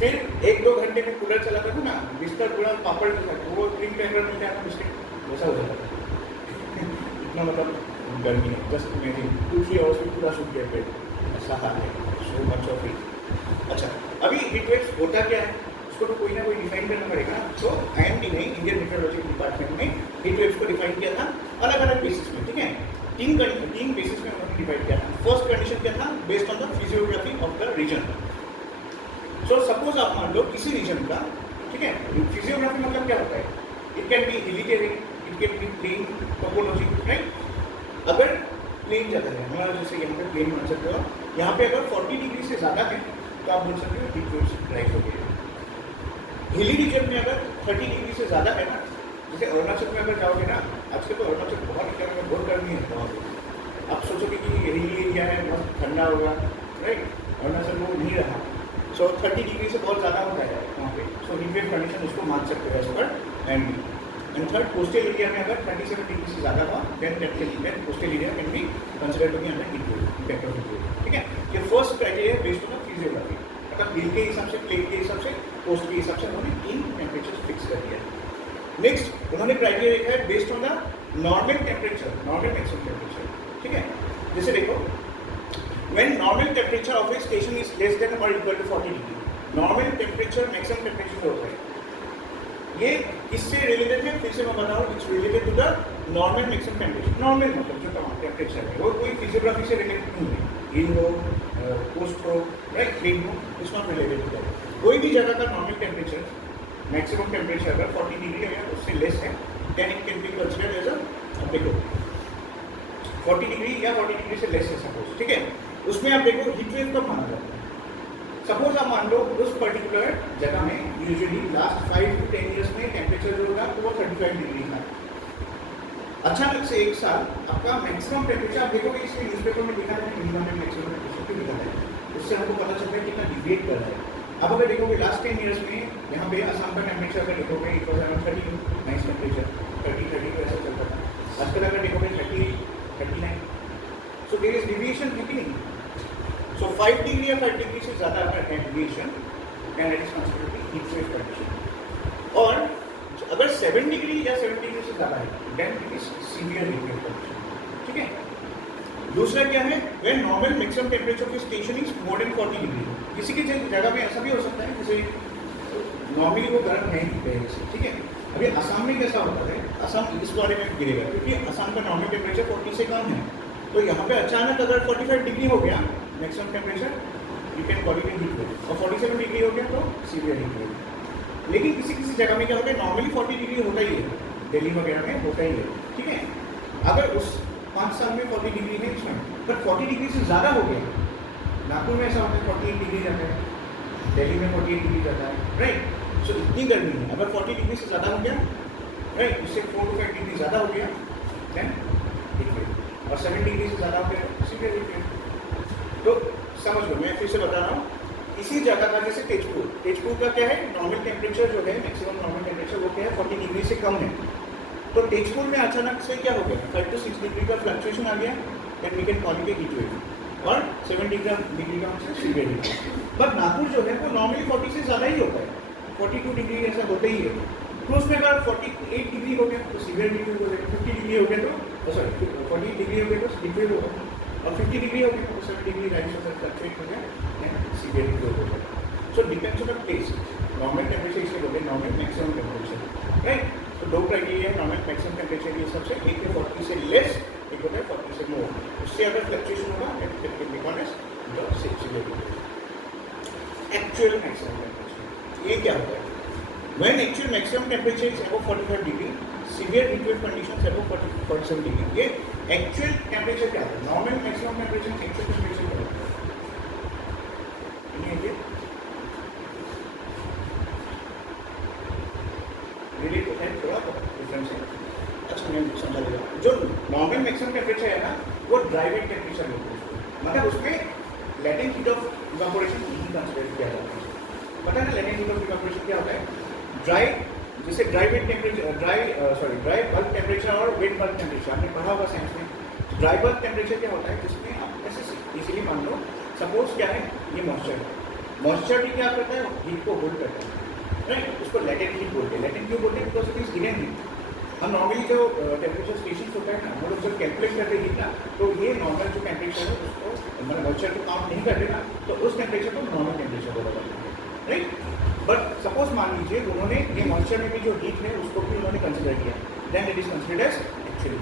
फिर 1-2 घंटे में कूलर चलाता था ना, बिस्तर पूरा पापड़ जैसा, वो क्रीम पेपर में क्या बिस्किट वैसा हो जाता था इतना मतलब गर्मी है, जस्ट इमेजिन 2-3 आवर्स में पूरा सूख गया पेट, ऐसा हाल है, सो मच ऑफ हीट। अच्छा, अभी हीट वेव्स होता क्या है, उसको तो कोई ना कोई डिफाइन करना पड़ेगा। तो IMD ने, इंडियन मेट्रोलॉजी डिपार्टमेंट ने हीट वेव्स को डिफाइन किया था अलग अलग बेसिस में, ठीक है, 3 बेसिस में उन्होंने डिफाइन किया था। फर्स्ट कंडीशन क्या था, based on the physiography of the region. So suppose आप मान लो किसी रीजन का, ठीक है, फिजियोग्राफी मतलब क्या होता है, it can be hilly terrain, it can be plain topology, right. अगर प्लेन जगह है, हमारा जैसे यहाँ पे प्लेन मान सकते हो, यहाँ पे अगर 40 डिग्री से ज़्यादा है तो आप बोल सकते हो हीट वेव्स राइज हो गई है। हिली रीजन में अगर 30 डिग्री से ज़्यादा है ना, जैसे अरुणाचल में अगर जाओगे ना, आजकल तो अरुणाचल बहुत गर्मी है वहाँ पे, आप सोचोगे कि हिली एरिया है, बहुत ठंडा होगा, राइट, अरुणाचल वो नहीं रहा। सो 30 डिग्री से बहुत ज़्यादा होता है वहाँ पे, सो हीट वेव कंडीशन उसको मान सकते हो as per and third coastal area में अगर 37 डिग्री से ज़्यादा हुआ then coastal area can be consider to be under heat wave, impact of heat wave, ठीक है। ये first criteria based on physiography, मतलब हिल के हिसाब से, प्लेन के हिसाब से, कोस्ट के हिसाब से उन्होंने 3 टेम्परेचर फिक्स कर दिया। नेक्स्ट उन्होंने क्राइटेरिया लिखा है based on the normal temperature, normal maximum temperature, ठीक है। जैसे देखो, when normal temperature of a station is less than or equal to 40 degree, normal temperature maximum temperature जो होता है, ये किससे रिलेटेड है, फिर से मैं बता रहा हूँ, it's related to the normal maximum temperature. Normal मतलब जो टेम्परेचर है वो कोई फिजियोग्राफी से रिलेटेड नहीं है, हिल हो, कोस्ट हो, राइट, प्लेन हो, it's not related to that. कोई भी जगह का नॉर्मल टेम्परेचर, मैक्सिमम टेम्परेचर अगर 40 डिग्री है या उससे लेस है, then it can be considered as a, देखो 40 डिग्री या 40 डिग्री से लेस है सपोज, ठीक है, उसमें आप देखो हीट वेव कब माना जाता है। सपोज आप मान लो उस पर्टिकुलर जगह में यूजुअली लास्ट 5 to 10 ईयर्स में टेम्परेचर जो होगा वो 35 डिग्री था। अचानक से एक साल आपका मैक्सिमम टेम्परेचर, आप देखोगे इसमें न्यूज़पेपर में लिखा है मिनिमम में मैक्सिमम टेम्परेचर क्यों लिखा है, उससे हमको पता चलता है कितना डिग्रेड कर रहा है। अब अगर देखोगे लास्ट 10 ईयर्स में यहाँ पे असम का टेम्परेचर अगर देखोगे it was around 30 nice temperature, 30 को ऐसा चलता था। आजकल अगर देखोगे 30, 39, सो देयर इज डिविएशन है कि नहीं। सो 5 डिग्री या 5 डिग्री से ज़्यादा अगर है deviation, then it is considered heat wave condition. और अगर 7 डिग्री या 7 डिग्री से ज़्यादा है, then it is severe heat wave condition, ठीक है। दूसरा क्या है, when normal maximum temperature of station is more than 40 degree. किसी की जगह में ऐसा भी हो सकता है जैसे नॉर्मली वो गर्म है पहले से, ठीक है। अभी असम में कैसा होता है, असम इस बारे में गिरेगा क्योंकि असम का नॉर्मल टेम्परेचर 40 से कम है, तो यहाँ पे अचानक अगर 45 डिग्री हो गया maximum temperature, you can call it heat wave, और 47 डिग्री हो गया तो सीवियर हीट वेव। लेकिन किसी किसी जगह में क्या होता है, नॉर्मली 40 डिग्री होता ही है, दिल्ली वगैरह में होता ही है, ठीक है। अगर उस 5 साल में 40 डिग्री है इसमें, पर 40 डिग्री से ज़्यादा हो गया, नागपुर में ऐसा होता है 48 डिग्री जाता है, दिल्ली में 48 डिग्री जाता है, राइट। सो इतनी गर्मी है, अगर 40 डिग्री से ज़्यादा हो गया, राइट, इससे 4 to 5 डिग्री ज़्यादा हो गया, देन हीट वेव, और 7 डिग्री से ज़्यादा हो गया सीवियर हीट वेव। तो समझ लो, मैं फिर से बता रहा हूँ, इसी जगह का जैसे तेजपुर का क्या है, नॉर्मल टेम्परेचर जो है, मैक्सिमम नॉर्मल टेम्परेचर वो क्या है 40 डिग्री से कम है। तो तेजपुर में अचानक से क्या हो गया, 5 to 6 डिग्री का फ्लक्चुएशन आ गया, then we can call it heat wave, और 7 डिग्री का हमसे severe heat wave. But Nagpur जो है वो नॉर्मली 40 से ज़्यादा ही होता है, 42 डिग्री ऐसा होता ही है। तो उसमें अगर 48 डिग्री हो गया तो सीवियर हीट वेव हो गया, 50 डिग्री हो गया तो सॉरी 40 डिग्री हो गया तो हीट वेव होगा, और 50 डिग्री हो गया तो 7 डिग्री राइज होकर फ्लक्चुएट हो गया एंड सीवियर हीट वेव हो गया। So depends on the place, normal temperature इसलिए बोलते हैं नॉर्मल मैक्सिमम टेम्परेचर, राइट। तो दो क्राइटेरिया है नॉर्मल मैक्सिमम टेम्परेचर के हिसाब से, एक है 40 से लेस, एक होता है 40 से मोर। उससे अगर फ्लक्चुएशन होगा एक्चुअल मैक्सिमम टेम्परेचर। ये क्या होता है, when actual maximum temperature is above 45 degree, severe heat wave conditions above 47 degree. ये एक्चुअल टेम्परेचर क्या होता है, normal maximum temperature, actual temperature क्या होता है, रिलेटेड है, थोड़ा डिफरेंस है। अच्छा मैं समझा देगा, जो नॉर्मल मैक्सिमम टेम्परेचर है ना वो ड्राई वेट टेम्परेचर होता है, मतलब उसमें लेटेंट हीट ऑफ इवापोरेशन नहीं कंसीडर किया जाता है। पता है ना लेटेंट हीट ऑफ इवापोरेशन क्या होता है, ड्राई जैसे dry wet temperature, dry bulb temperature और वेट बल्ब टेम्परेचर आपने पढ़ा होगा साइंस में। ड्राई बल्ब टेम्परेचर क्या होता है, जिसमें आप ऐसे इजीली मान लो, सपोज क्या है ये मॉइस्चर है, मॉइस्चर भी क्या करता है हीट को होल्ड करता है, राइट। उसको लेटेंट हीट बोलते हैं। लेटेंट क्यों बोलते हैं, because it is hidden heat. हम नॉर्मली जो टेम्परेचर स्टेशन होता है ना, हम लोग जब कैलकुलेट करते हैं हीट ना, तो ये नॉर्मल जो टेम्परेचर है उसको मतलब मॉइस्चर को काउंट नहीं करते ना, तो उस टेम्परेचर को नॉर्मल टेम्परेचर बोला जाता है, राइट। बट सपोज मान लीजिए उन्होंने ये मॉइस्चर में भी जो हीट है उसको भी उन्होंने कंसिडर किया, then it is considered as actual.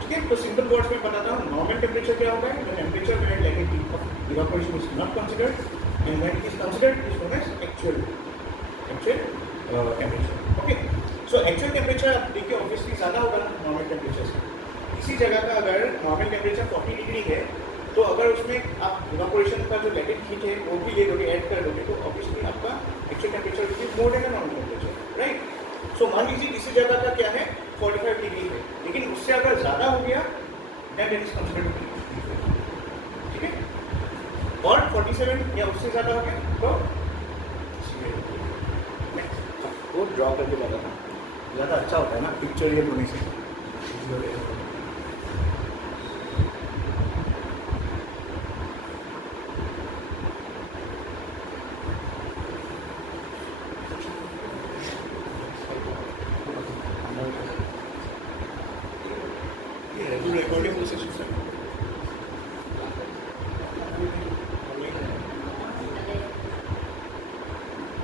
ठीक है, तो सिंपल वर्ड्स में बताता हूँ, नॉर्मल टेम्परेचर क्या होगा, the temperature when latent heat of evaporation is not considered and when it is considered is known as actual temperature. Okay, so actual temperature देखिए obviously ज़्यादा होगा नॉर्मल टेम्परेचर से। इसी जगह का अगर नॉर्मल टेम्परेचर 40 डिग्री है, तो अगर उसमें आप इवापोरेशन का जो लेटेंट हीट है वो भी ले लोगे, ऐड कर लोगे, तो ऑब्वियसली आपका actual temperature is more than normal temperature, right. So मान लीजिए इसी जगह का क्या है 45 डिग्री है, लेकिन उससे अगर ज़्यादा हो गया देन इट इज कंसिडर्ड, ठीक है, और 47 या उससे ज़्यादा हो गया तो वो ड्रॉ करके ज़्यादा अच्छा होता है ना पिक्चर ये होने से। रिकॉर्डिंग प्रोसेस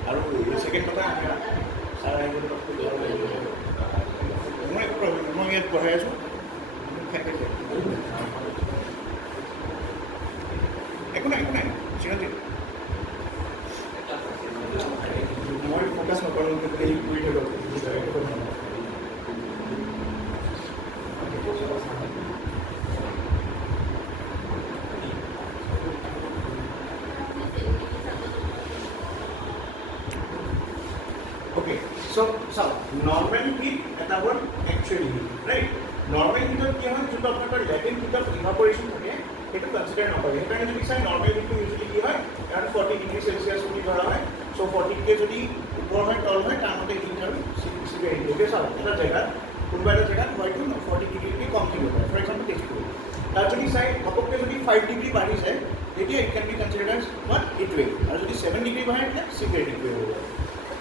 और सेकेंड पता है सारा मैं पढ़ाया छो একো নাই চিৰঞ্জীৱ মই ফ'কাছ নকৰোঁ কিন্তু এই কৰি থৈ Okay, so normal heat এটা হ'ল actual heat, right? Normal heat কি হয়, যোনটো আপোনাৰ latent heat of evaporation থাকে সেইটো কনসিডাৰ নকৰে। সেইকাৰণে যদি চাই নৰ্মেল হিটটো ইউজুৱেলি কি হয় কাৰণ 40 ডিগ্ৰী সেলসিয়াছ বুলি ধৰা হয়। সো 40 কে যদি ওপৰ হয় তল হয় তাৰ মতে হিট আৰু সিভিয়াৰ হিট ওকে চাওক এটা জেগাত কোনোবা এটা জেগাত হয়তো 40 ডিগ্ৰীতকৈ কম থাকিব পাৰে, ফৰ এক্সাম্পল তেজপুৰ। তাৰ যদি চাই ঘপককৈ যদি 5 ডিগ্ৰী বাঢ়ি যায় তেতিয়া it can be considered as one heat wave, আৰু যদি 7 ডিগ্ৰী বাঢ়ে তেতিয়া সিভিয়াৰ হিট ৱেভ হ'ব।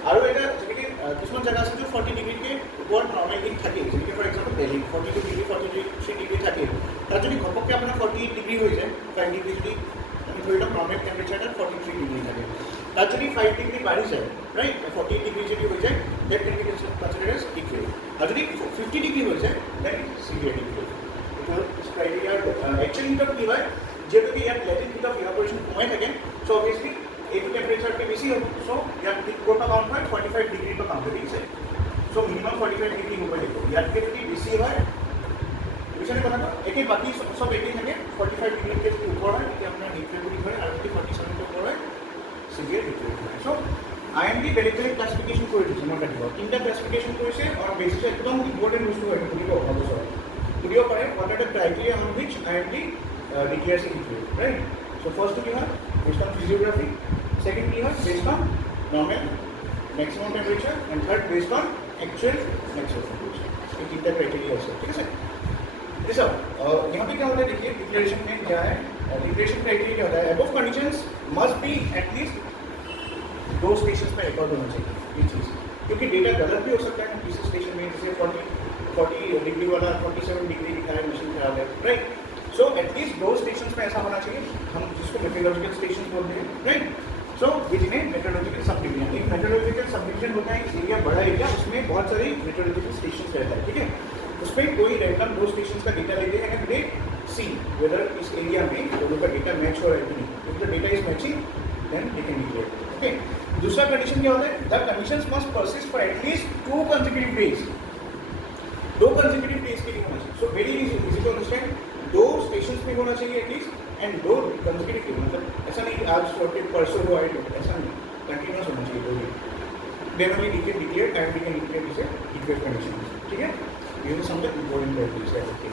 আৰু এটা যেনেকৈ কিছুমান জেগা আছে যে 40 ডিগ্ৰীতকৈ ওপৰত নৰ্মেল হিট থাকে, যেনেকৈ for example Delhi 42 degree 43 degree থাকে। তাত যদি ঘপককৈ আপোনাৰ 48 ডিগ্ৰী হৈ যায়, 5 ডিগ্ৰী যদি আমি ধৰি লওক নৰ্মেল টেম্পাৰেচাৰ তাত 43 ডিগ্ৰী থাকে, তাত যদি 5 ডিগ্ৰী বাঢ়ি যায়, ৰাইট 48 ডিগ্ৰী যদি হৈ যায় দেট কেন be considered age hit wave. আৰু যদি 50 ডিগ্ৰী হৈ যায় দেন সিভিয়াৰ হিট ৱেভ। এইটো ক্ৰাইটেৰিয়াৰ একচুৱেলি হিটত কি হয়, যিহেতু ইয়াত লেটেন্ট হিট অফ ইভাপোৰেশ্যন কমাই থাকে, চ' অভিয়াছলি এইটো টেম্পাৰেচাৰকৈ বেছি হ'ব। চ' ইয়াত ক'ৰ পৰা কাউণ্ট হয় 45 ডিগ্ৰীৰ পৰা কাউণ্ট হৈ যায়। চ' মিনিমাম 45 ডিগ্ৰী হ'ব লাগিব। ইয়াতকৈ যদি বেছি হয় বুজিছানে কথাটো, একেই বাকী চব একেই থাকে। 45 ডিগ্ৰীতকৈ যদি ওপৰ হয় তেতিয়া আপোনাৰ হিট ৱেভ বুলি ধৰে, আৰু যদি 47তকৈ ওপৰ হয় সিভিয়াৰ হিট ৱেভ হয়। চ' IMD বেলেগ বেলেগ ক্লাছিফিকেশ্যন কৰি দিছে, মই কাটিব 3টা ক্লাছিফিকেশ্যন কৰিছে, আৰু বেছিছে একদম ইম্পৰ্টেণ্ট বস্তু হয় সুধিব অৱশ্যে সুধিব পাৰে what are the criteria on which IMD declares heat wave, right. So first we have based on physiography, second we have based on normal maximum temperature, and third based on actual maximum temperature. ये तीन criteria है sir, ठीक है sir. ये सब यहाँ पे क्या होता है देखिए, डिक्लेरेशन में क्या है, डिक्लेरेशन क्राइटेरिया क्या होता है, above conditions must be at least 2 stations में रिकॉर्ड होना चाहिए ये चीज़, क्योंकि डेटा गलत भी हो सकता है किसी स्टेशन में, जैसे 40 डिग्री वाला 47 डिग्री दिखा है, मशीन खराब है, राइट। सो एटलीस्ट 2 स्टेशंस में ऐसा होना चाहिए, हम जिसको मेट्रोलॉजिकल स्टेशन बोलते हैं, राइट। सो जिन्हें मेट्रोलॉजिकल सब डिवीजन, एक मेट्रोलॉजिकल सब डिवीजन होता है, एरिया बड़ा एरिया, उसमें बहुत सारी मेट्रोलॉजिकल स्टेशन रहता है, ठीक है। उसमें कोई रैंडम 2 स्टेशन का डेटा लेते हैं एंड दे सी वेदर इस एरिया में दोनों का डेटा मैच हो रहा है कि नहीं। If the data is matching then they can declare, okay. दूसरा कंडीशन क्या होता है, the conditions must persist for at least 2 consecutive days, 2 consecutive days के लिए होना चाहिए। So very easy to understand, 2 stations में होना चाहिए एटलीस्ट, एंड 2 कंसेक्यूटिव, मतलब ऐसा नहीं आज सॉर्टेड परसों हुआ है, ऐसा नहीं, कंटिन्यूस होना चाहिए 2 दिन। Then only we can declare and we can declare this equate condition, ठीक है। ये तो समझ इंपॉर्टेंट क्राइटेरिया है, ओके।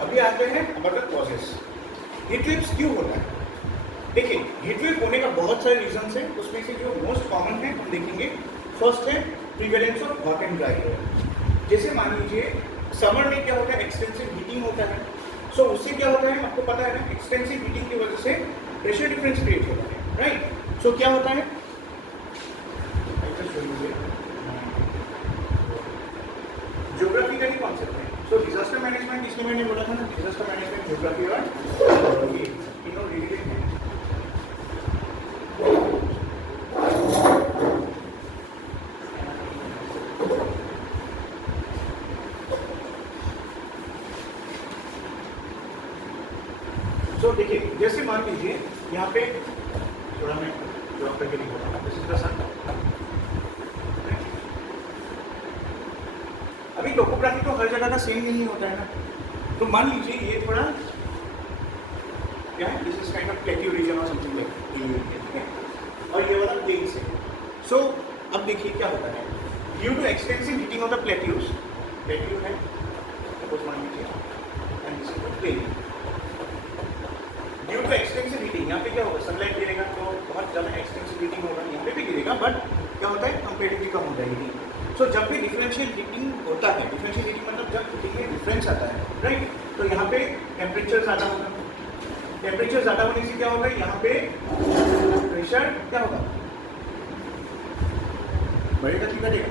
अभी आते हैं अबाउट कॉजेस, हीट वेव्स क्यों होता है। देखिए हीट वेव होने का बहुत सारे रीजंस हैं, उसमें से जो मोस्ट कॉमन है हम देखेंगे। फर्स्ट है prevalence of hot and dry air. जैसे मान लीजिए समर में क्या होता है, एक्सटेंसिव हीटिंग होता है, सो उससे क्या होता है आपको पता है ना, एक्सटेंसिव हीटिंग की वजह से प्रेशर डिफरेंस क्रिएट होता है, राइट। सो क्या होता है, ज्योग्राफी का ही कॉन्सेप्ट है। सो डिजास्टर मैनेजमेंट, इसलिए मैंने बोला था ना, डिजास्टर मैनेजमेंट ज्योग्राफी और ये तीनों रिलेटेड है। सो देखिए जैसे मान लीजिए यहाँ पे थोड़ा मैं ड्रॉप करके दिखाता हूँ, दिस इज द सन। अभी टोपोग्राफी तो हर जगह का सेम नहीं होता है ना, तो मान लीजिए ये थोड़ा क्या है, this is kind of plateau region और समथिंग लाइक, ठीक है, और ये वाला प्लेन्स है। सो अब देखिए क्या होता है, due to extensive heating of the plateaus, plateau है सपोज मान लीजिए, and this is the plain. Due to extensive heating, यहाँ पे क्या होगा, सनलाइट गिरेगा तो बहुत ज़्यादा एक्सटेंसिव हीटिंग होगा, यहाँ पे भी गिरेगा, बट क्या होता है कंपेरेटिवली कम होता है हीटिंग। सो जब भी डिफरेंशियल हीटिंग होता है, डिफरेंशियल हीटिंग मतलब जब हीटिंग में डिफरेंस आता है, राइट, तो यहाँ पे टेम्परेचर ज़्यादा होगा, टेम्परेचर ज़्यादा होने से क्या होगा, यहाँ पे प्रेशर क्या होगा, बढ़ेगा कि घटेगा,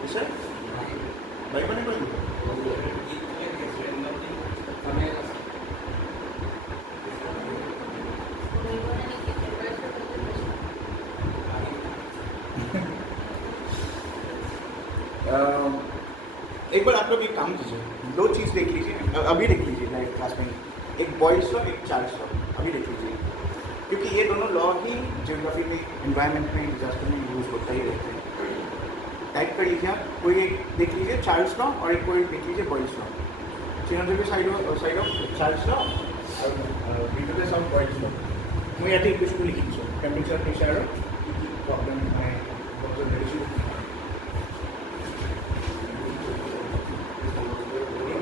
प्रेशर बढ़ेगा नहीं बढ़ेगा, एक बार आप लोग एक काम कीजिए, 2 चीज़ देख लीजिए, अभी देख लीजिए लाइव क्लास में, एक बॉयल्स लॉ, एक चार्ल्स लॉ, अभी देख लीजिए, क्योंकि ये दोनों लॉ ही ज्योग्राफी में, एनवायरनमेंट में, डिजास्टर में यूज होता ही रहते हैं। टाइप कर लीजिए आप, कोई एक देख लीजिए चार्ल्स लॉ और एक कोई देख लीजिए Boyle's law. Side of Charles law और ऑफ बॉयल्स लॉ। मैं याद कुछ को लिखी टेम्परेचर प्रेशर प्रॉब्लम है,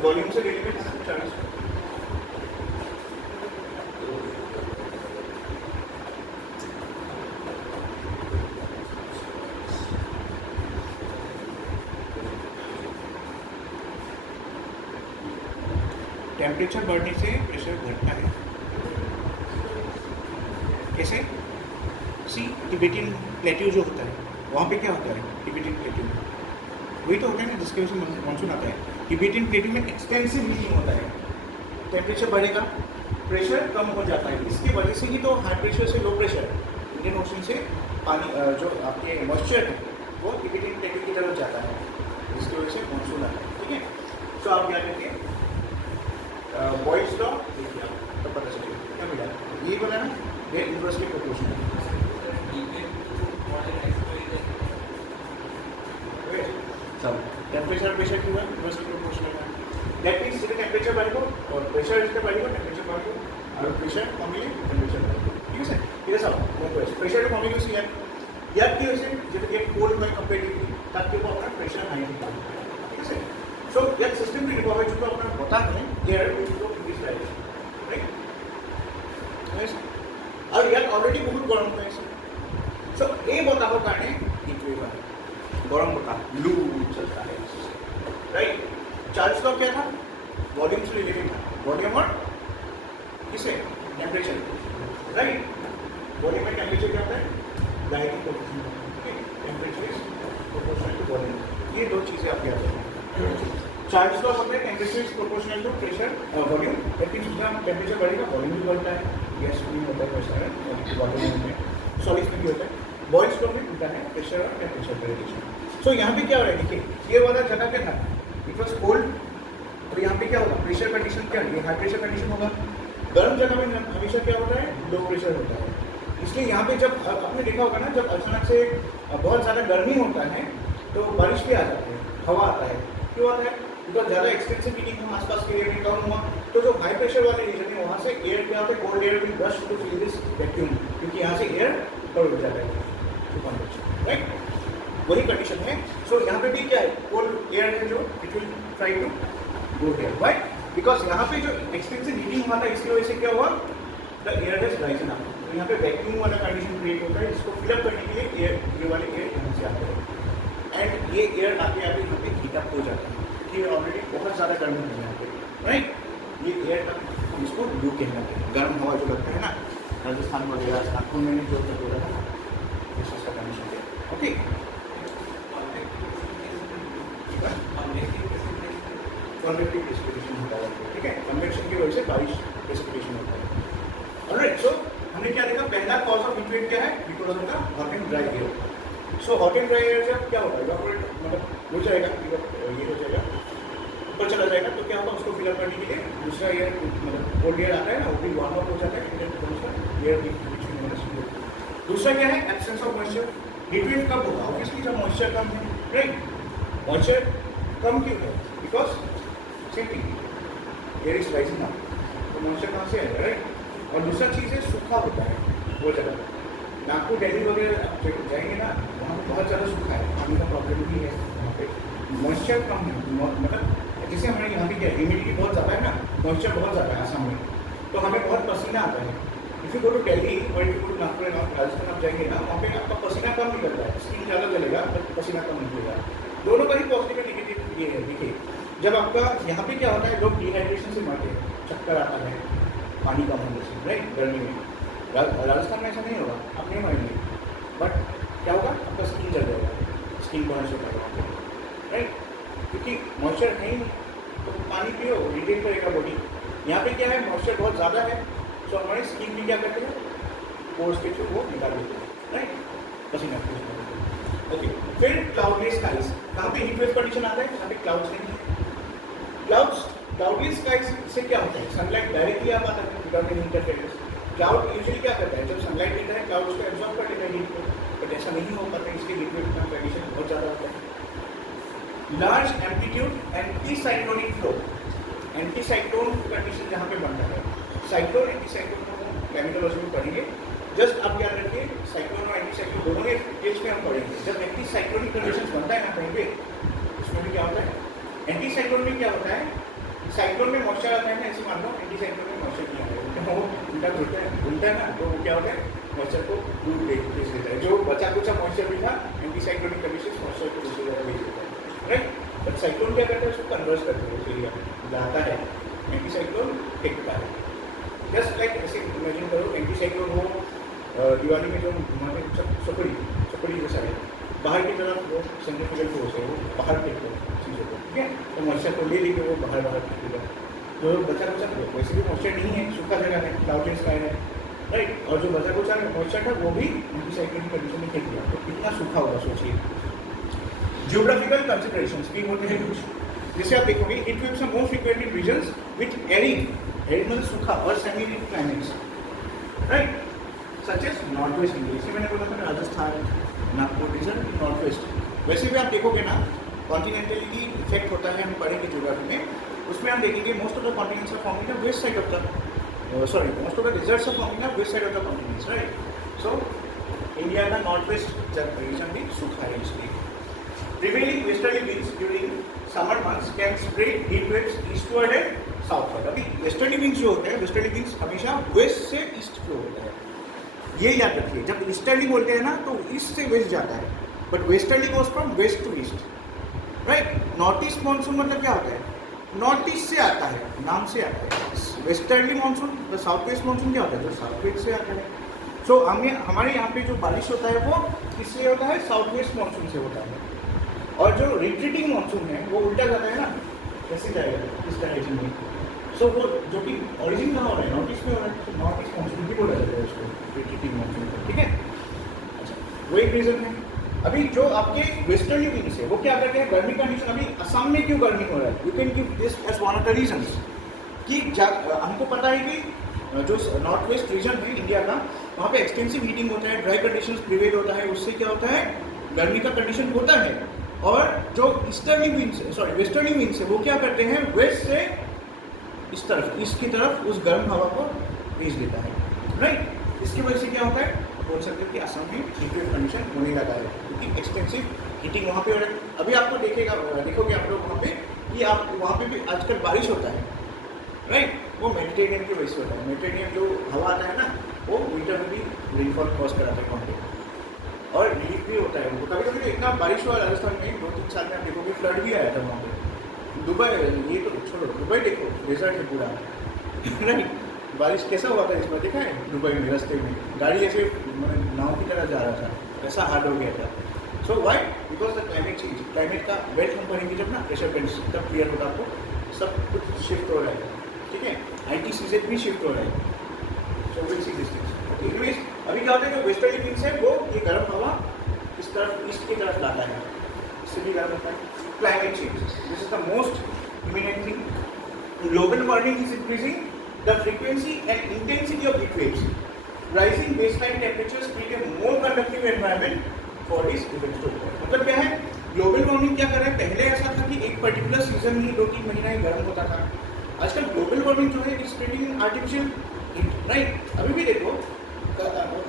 वॉल्यूम से रिलेटेड चार्ज। टेम्परेचर बढ़ने से प्रेशर घटता है, कैसे, सी टिबेटियन प्लेट्यू जो होता है वहाँ पे क्या होता है, टिबेटियन प्लेट्यू वही तो होता है ना जिसकी वजह से मानसून आता है। टिबेटियन प्लेट्यू में एक्सटेंसिव हीटिंग होता है, टेम्परेचर बढ़ेगा, प्रेशर कम हो जाता है, इसकी वजह से ही तो हाई प्रेशर से लो प्रेशर, इंडियन ओशन से पानी जो आपके मॉइस्चर है वो टिबेटियन प्लेट्यू की तरफ जाता है, जिसकी वजह से मानसून आता है, ठीक है। तो आप क्या करेंगे, बॉयल्स लॉ देखिए आप तब पता चलेगा क्या मिला, ये बोला ना, ये इनवर्सली प्रोपोर्शनल। सब टेम्परेचर प्रेशर क्यों है इन्वर्सली प्रोपोर्शनल है दैट मीन्स যেটা টেম্পারেচার বাড়িব और প্রেসার যেটা বাড়িব টেম্পারেচার বাড়িব আর প্রেসার কমিলে টেম্পারেচার বাড়িব ঠিক আছে এটা চাও মই কৈ আছো প্রেসাৰটো কমি গৈছে ইয়াত কি হৈছে যেটা ইয়াত কোল্ড হয় কম্পেয়াৰিভলি তাত কি আপোনাৰ প্রেসার হাই হ'ব ঠিক আছে সো ইয়াত সিস্টেমটো এনেকুৱা হয় যোনটো আপোনাৰ বতাহ হয় air will go in this direction right আৰু ইয়াত অলৰেডি বহুত গৰম হৈ আছে সো এই বতাহৰ কাৰণে হিট ৱেভ হয় गरम बता लू चलता है राइट चार्ज लॉ क्या था वॉल्यूम से रिलेटेड था वॉल्यूम और किसे टेम्परेचर राइट वॉल्यूम में टेम्परेचर क्या होता है lighting temperature is proportional to volume ये दो चीज़ें आप याद रखें चार्ज लॉ होता है temperature is proportional to pressure और वॉल्यूम लेकिन जितना टेम्परेचर बढ़ेगा वॉल्यूम भी बढ़ता है गैस भी होता है वैसा है वॉल्यूम में सॉलिड्स में भी होता है बॉयल्स लॉ में होता है प्रेशर और टेम्परेचर वेरिएशन सो यहाँ पे क्या हो रहा है देखिए ये वाला जगह क्या था इट वॉज कोल्ड तो यहाँ पे क्या होगा प्रेशर कंडीशन क्या ये हाई प्रेशर कंडीशन होगा गर्म जगह में हमेशा क्या होता है लो प्रेशर होता है इसलिए यहाँ पे जब आपने देखा होगा ना जब अचानक से बहुत ज़्यादा गर्मी होता है तो बारिश भी आ जाती है हवा आता है क्यों आता है बिकॉज ज़्यादा एक्सटेंसिव हीटिंग हम आसपास के एरिया में कम हुआ तो जो हाई प्रेशर वाले रीजन है वहाँ से एयर क्या होता है cold air will rush to fill this vacuum क्योंकि यहाँ से एयर ऊपर उठ जाता है राइट वही कंडीशन है सो यहाँ पे भी क्या है कोल्ड एयर है जो it will try to go here why because यहाँ पे जो एक्सटेंसिव हीटिंग हुआ था इसकी वजह से क्या हुआ the air has risen up तो यहाँ पे वैक्यूम वाला कंडीशन क्रिएट होता है इसको फिलअप करने के लिए एयर ये वाले एयर यहाँ से आते हैं एंड ये एयर आते आते यहाँ पे हीटअप हो जाता है कि ऑलरेडी बहुत ज़्यादा गर्मी है यहाँ पे राइट ये एयर का हम इसको लू कहना है गर्म हवा जो लगता है ना राजस्थान वगैरह नागपुर में जो हो रहा है इसका कंडीशन है ओके कन्वेक्टिव प्रेसिपिटेशन होता है ठीक है कन्वेक्शन की वजह से बारिश प्रेसिपिटेशन होता है ऑलराइट सो हमने क्या देखा पहला कॉज ऑफ हीट वेव क्या है because of the hot and dry air so hot and dry air जब क्या होगा इवापोरेट मतलब हो जाएगा ये हो जाएगा ऊपर चला जाएगा तो क्या होगा उसको फिलअप करने के लिए दूसरा एयर मतलब कोल्ड एयर आता है ना वो भी वार्म अप हो जाता है एयर दूसरा क्या है absence of moisture heat wave कब होगा ऑब्वियसली जब मॉइस्चर कम है राइट मॉइस्चर कम क्यों है because safety air is rising up तो मॉइस्चर कहाँ से आएगा राइट और दूसरा चीज़ है सूखा होता है वो जगह नागपुर दिल्ली वगैरह आप जाएंगे ना वहाँ पर बहुत ज़्यादा सूखा है पानी का प्रॉब्लम भी है वहाँ पे मॉइस्चर कम है मतलब जैसे हमारे यहाँ की क्या ह्यूमिडिटी बहुत ज़्यादा है ना मॉइस्चर बहुत ज़्यादा है आसाम में तो हमें बहुत पसीना आता है if you go to Delhi और if you go to Nagpur Rajasthan आप जाएंगे ना वहाँ पे आपका पसीना कम निकलता है स्किन ज़्यादा जलेगा बट पसीना कम निकलेगा दोनों का ही पॉजिटिव और नेगेटिव ये है देखिए जब आपका यहाँ पे क्या होता है लोग डिहाइड्रेशन से मरते हैं चक्कर आता है पानी कम होने से राइट गर्मी में राजस्थान में ऐसा नहीं होगा आप नहीं मरेंगे बट क्या होगा आपका स्किन जल जाएगा स्किन बर्न्स होता है राइट क्योंकि मॉइस्चर है ही नहीं तो पानी पियो रिटेन करेगा बॉडी यहाँ पे क्या है मॉइस्चर बहुत ज़्यादा है तो हमारी स्किन भी क्या करते हैं पोर्स के थ्रू वो निकाल देते हैं राइट पसीना ओके फिर क्लाउडलेस स्काइज कहाँ पे हीट वेव कंडीशन आता है जहाँ पे क्लाउड्स नहीं है क्लाउडलेस स्काइज से क्या होता है सनलाइट डायरेक्टली आप आता है without any interference cloud usually क्या करता है जब सनलाइट देता है क्लाउड उसको एब्जॉर्ब कर लेता है हीट को बट ऐसा नहीं हो पाता इसके हीट वेव का कंडीशन बहुत ज़्यादा होता है large amplitude anti cyclonic flow anti cyclone condition जहाँ पे बनता है साइक्लोन एंटी साइक्लोन को केमिकोलॉजी में पढ़ेंगे जस्ट आप याद रखिए साइक्लोन और एंटी साइक्लोन दोनों के केस में हम पढ़ेंगे जब एंटी साइक्लोनिक कंडीशन बनता है ना कहीं पे उसमें भी क्या होता है एंटी साइक्लोन में क्या होता है साइक्लोन में मॉइस्चर आता है ना ऐसे मान लो एंटी साइक्लोन में मॉइस्चर नहीं आता है वो उल्टा घुलता है ना तो वो क्या होता है मॉइस्चर को दूर भेज देता है जो बचा कुचा मॉइस्चर भी था एंटी साइक्लोनिक कंडीशन मॉइस्चर को दूसरी जगह भेज देता है राइट बट साइक्लोन क्या करता है उसको कन्वर्स करते हैं उस एरिया लाता है एंटी साइक्लोन फेंकता है जस्ट लाइक ऐसे इमेजिन करो एंटी साइक्लोन हो दिवाली में जो हमारे चपड़ी जैसा है बाहर की तरफ वो सेंट्रीफ्यूगल फोर्स है वो बाहर फेंकते हैं चीज़ों को ठीक है तो मॉइस्चर को ले लेके वो बाहर फेंकेगा जो बचा कुचा वैसे भी मॉइस्चर नहीं है सूखा जगह है क्लाउडेड स्काई है राइट और जो बचा कुचा मॉइस्चर था वो भी एंटी साइक्लोनिक कंडीशन में फेंक दिया तो कितना सूखा होगा सोचिए जियोग्राफिकल कंसिडरेशंस भी होते हैं कुछ जैसे आप देखोगे heat waves are more frequent in regions with arid मतलब सूखा और semi arid climates right such as north west India इसे मैंने बोला था Rajasthan Nagpur region north west वैसे भी आप देखोगे ना कॉन्टिनेंटलिटी इफेक्ट होता है, हम पढ़ेंगे ज्योग्राफी में, उसमें हम देखेंगे most of the continents are found in the west side of the most of the deserts are found in the west side of the continents, right. So India का नॉर्थ वेस्ट रीजन भी सूखा है इसलिए। Prevailing westerly winds during summer months can spread heat waves eastward and southward. अभी westerly winds जो होते हैं, westerly winds हमेशा वेस्ट से ईस्ट फ्लो होता है, ये याद रखिए। जब ईस्टर्ली बोलते हैं ना तो ईस्ट से वेस्ट जाता है, but westerly goes from west to east, right. North east monsoon मतलब क्या होता है, नॉर्थ ईस्ट से आता है, नाम से आता है। Westerly monsoon, the south west monsoon क्या होता है, जो साउथ वेस्ट से आता है। सो हमारे यहाँ पे जो बारिश होता है वो किससे होता है, साउथ वेस्ट मानसून से होता है। और जो रिट्रीटिंग मानसून है वो उल्टा जाता है ना, कैसे जाएगा, इस डायरेक्शन में। सो वो जो कि ओरिजिन कहाँ हो रहा है, नॉर्थ ईस्ट में हो रहा है, तो नॉर्थ ईस्ट मानसून भी बोला जाता है उसको, रिट्रीटिंग मानसून, ठीक है। अच्छा, वो एक रीज़न है। अभी जो आपके वेस्टर्ली विंड्स है वो क्या करते हैं, गर्मी कंडीशन। अभी असम में क्यों गर्मी हो रहा है, you can give this as one of the reasons कि हमको पता है कि जो नॉर्थ वेस्ट रीजन है इंडिया का, वहाँ पे एक्सटेंसिव हीटिंग होता है, ड्राई कंडीशंस प्रिवेल होता है, उससे क्या होता है, गर्मी का कंडीशन होता है। और जो ईस्टर्ली विंड्स वेस्टर्ली विंड्स है वो क्या करते हैं, वेस्ट से इस तरफ, ईस्ट की तरफ उस गर्म हवा को भेज देता है, राइट। इसकी वजह से क्या होता है, बोल सकते हैं कि असम में हीट वेव कंडीशन होने लगा है, क्योंकि एक्सटेंसिव हीटिंग वहाँ पे हो रहा है। अभी आपको देखोगे आप लोग वहाँ पे कि आप वहाँ पे भी आजकल बारिश होता है, राइट। वो मेडिटेरियन की वजह से होता है। मेडिटेरियन जो हवा आता है ना, वो विंटर में भी रेनफॉल कॉज कराता है वहाँ पे, और रिलीफ भी होता है उनको। कभी कभी इतना बारिश हुआ राजस्थान में, 2-3 साल में आप देखोगे फ्लड भी आया था वहाँ पे। दुबई, ये तो छोड़ो, दुबई देखो, डेजर्ट है पूरा, राइट। बारिश कैसा हुआ था इस बार, देखा है दुबई में, रास्ते में गाड़ी ऐसे नाव की तरह जा रहा था, ऐसा हार्ड हो गया था। So why, because the climate change, climate का बेल्ट हम पढ़ेंगे जब ना, प्रेशर बेल्ट तब क्लियर होगा आपको, सब कुछ शिफ्ट हो रहा है, ठीक है। IT सीजन भी शिफ्ट हो रहा है। So will see this things. Anyways, अभी क्या होता है, जो वेस्टर्ली विंड्स है वो ये गर्म हवा इस तरफ, ईस्ट की तरफ लाता है, इससे भी गर्म होता है। Climate change, this is the most immediate thing. Global warming is increasing the frequency and intensity of heat waves, rising baseline temperatures create a more conductive environment for this events to occur. मतलब क्या है, global warming क्या कर रहा है, पहले ऐसा था कि एक पर्टिकुलर सीजन ही 2-3 महीना ही गर्म होता था। आजकल ग्लोबल वार्मिंग जो है is creating artificial heat, right. अभी भी देखो,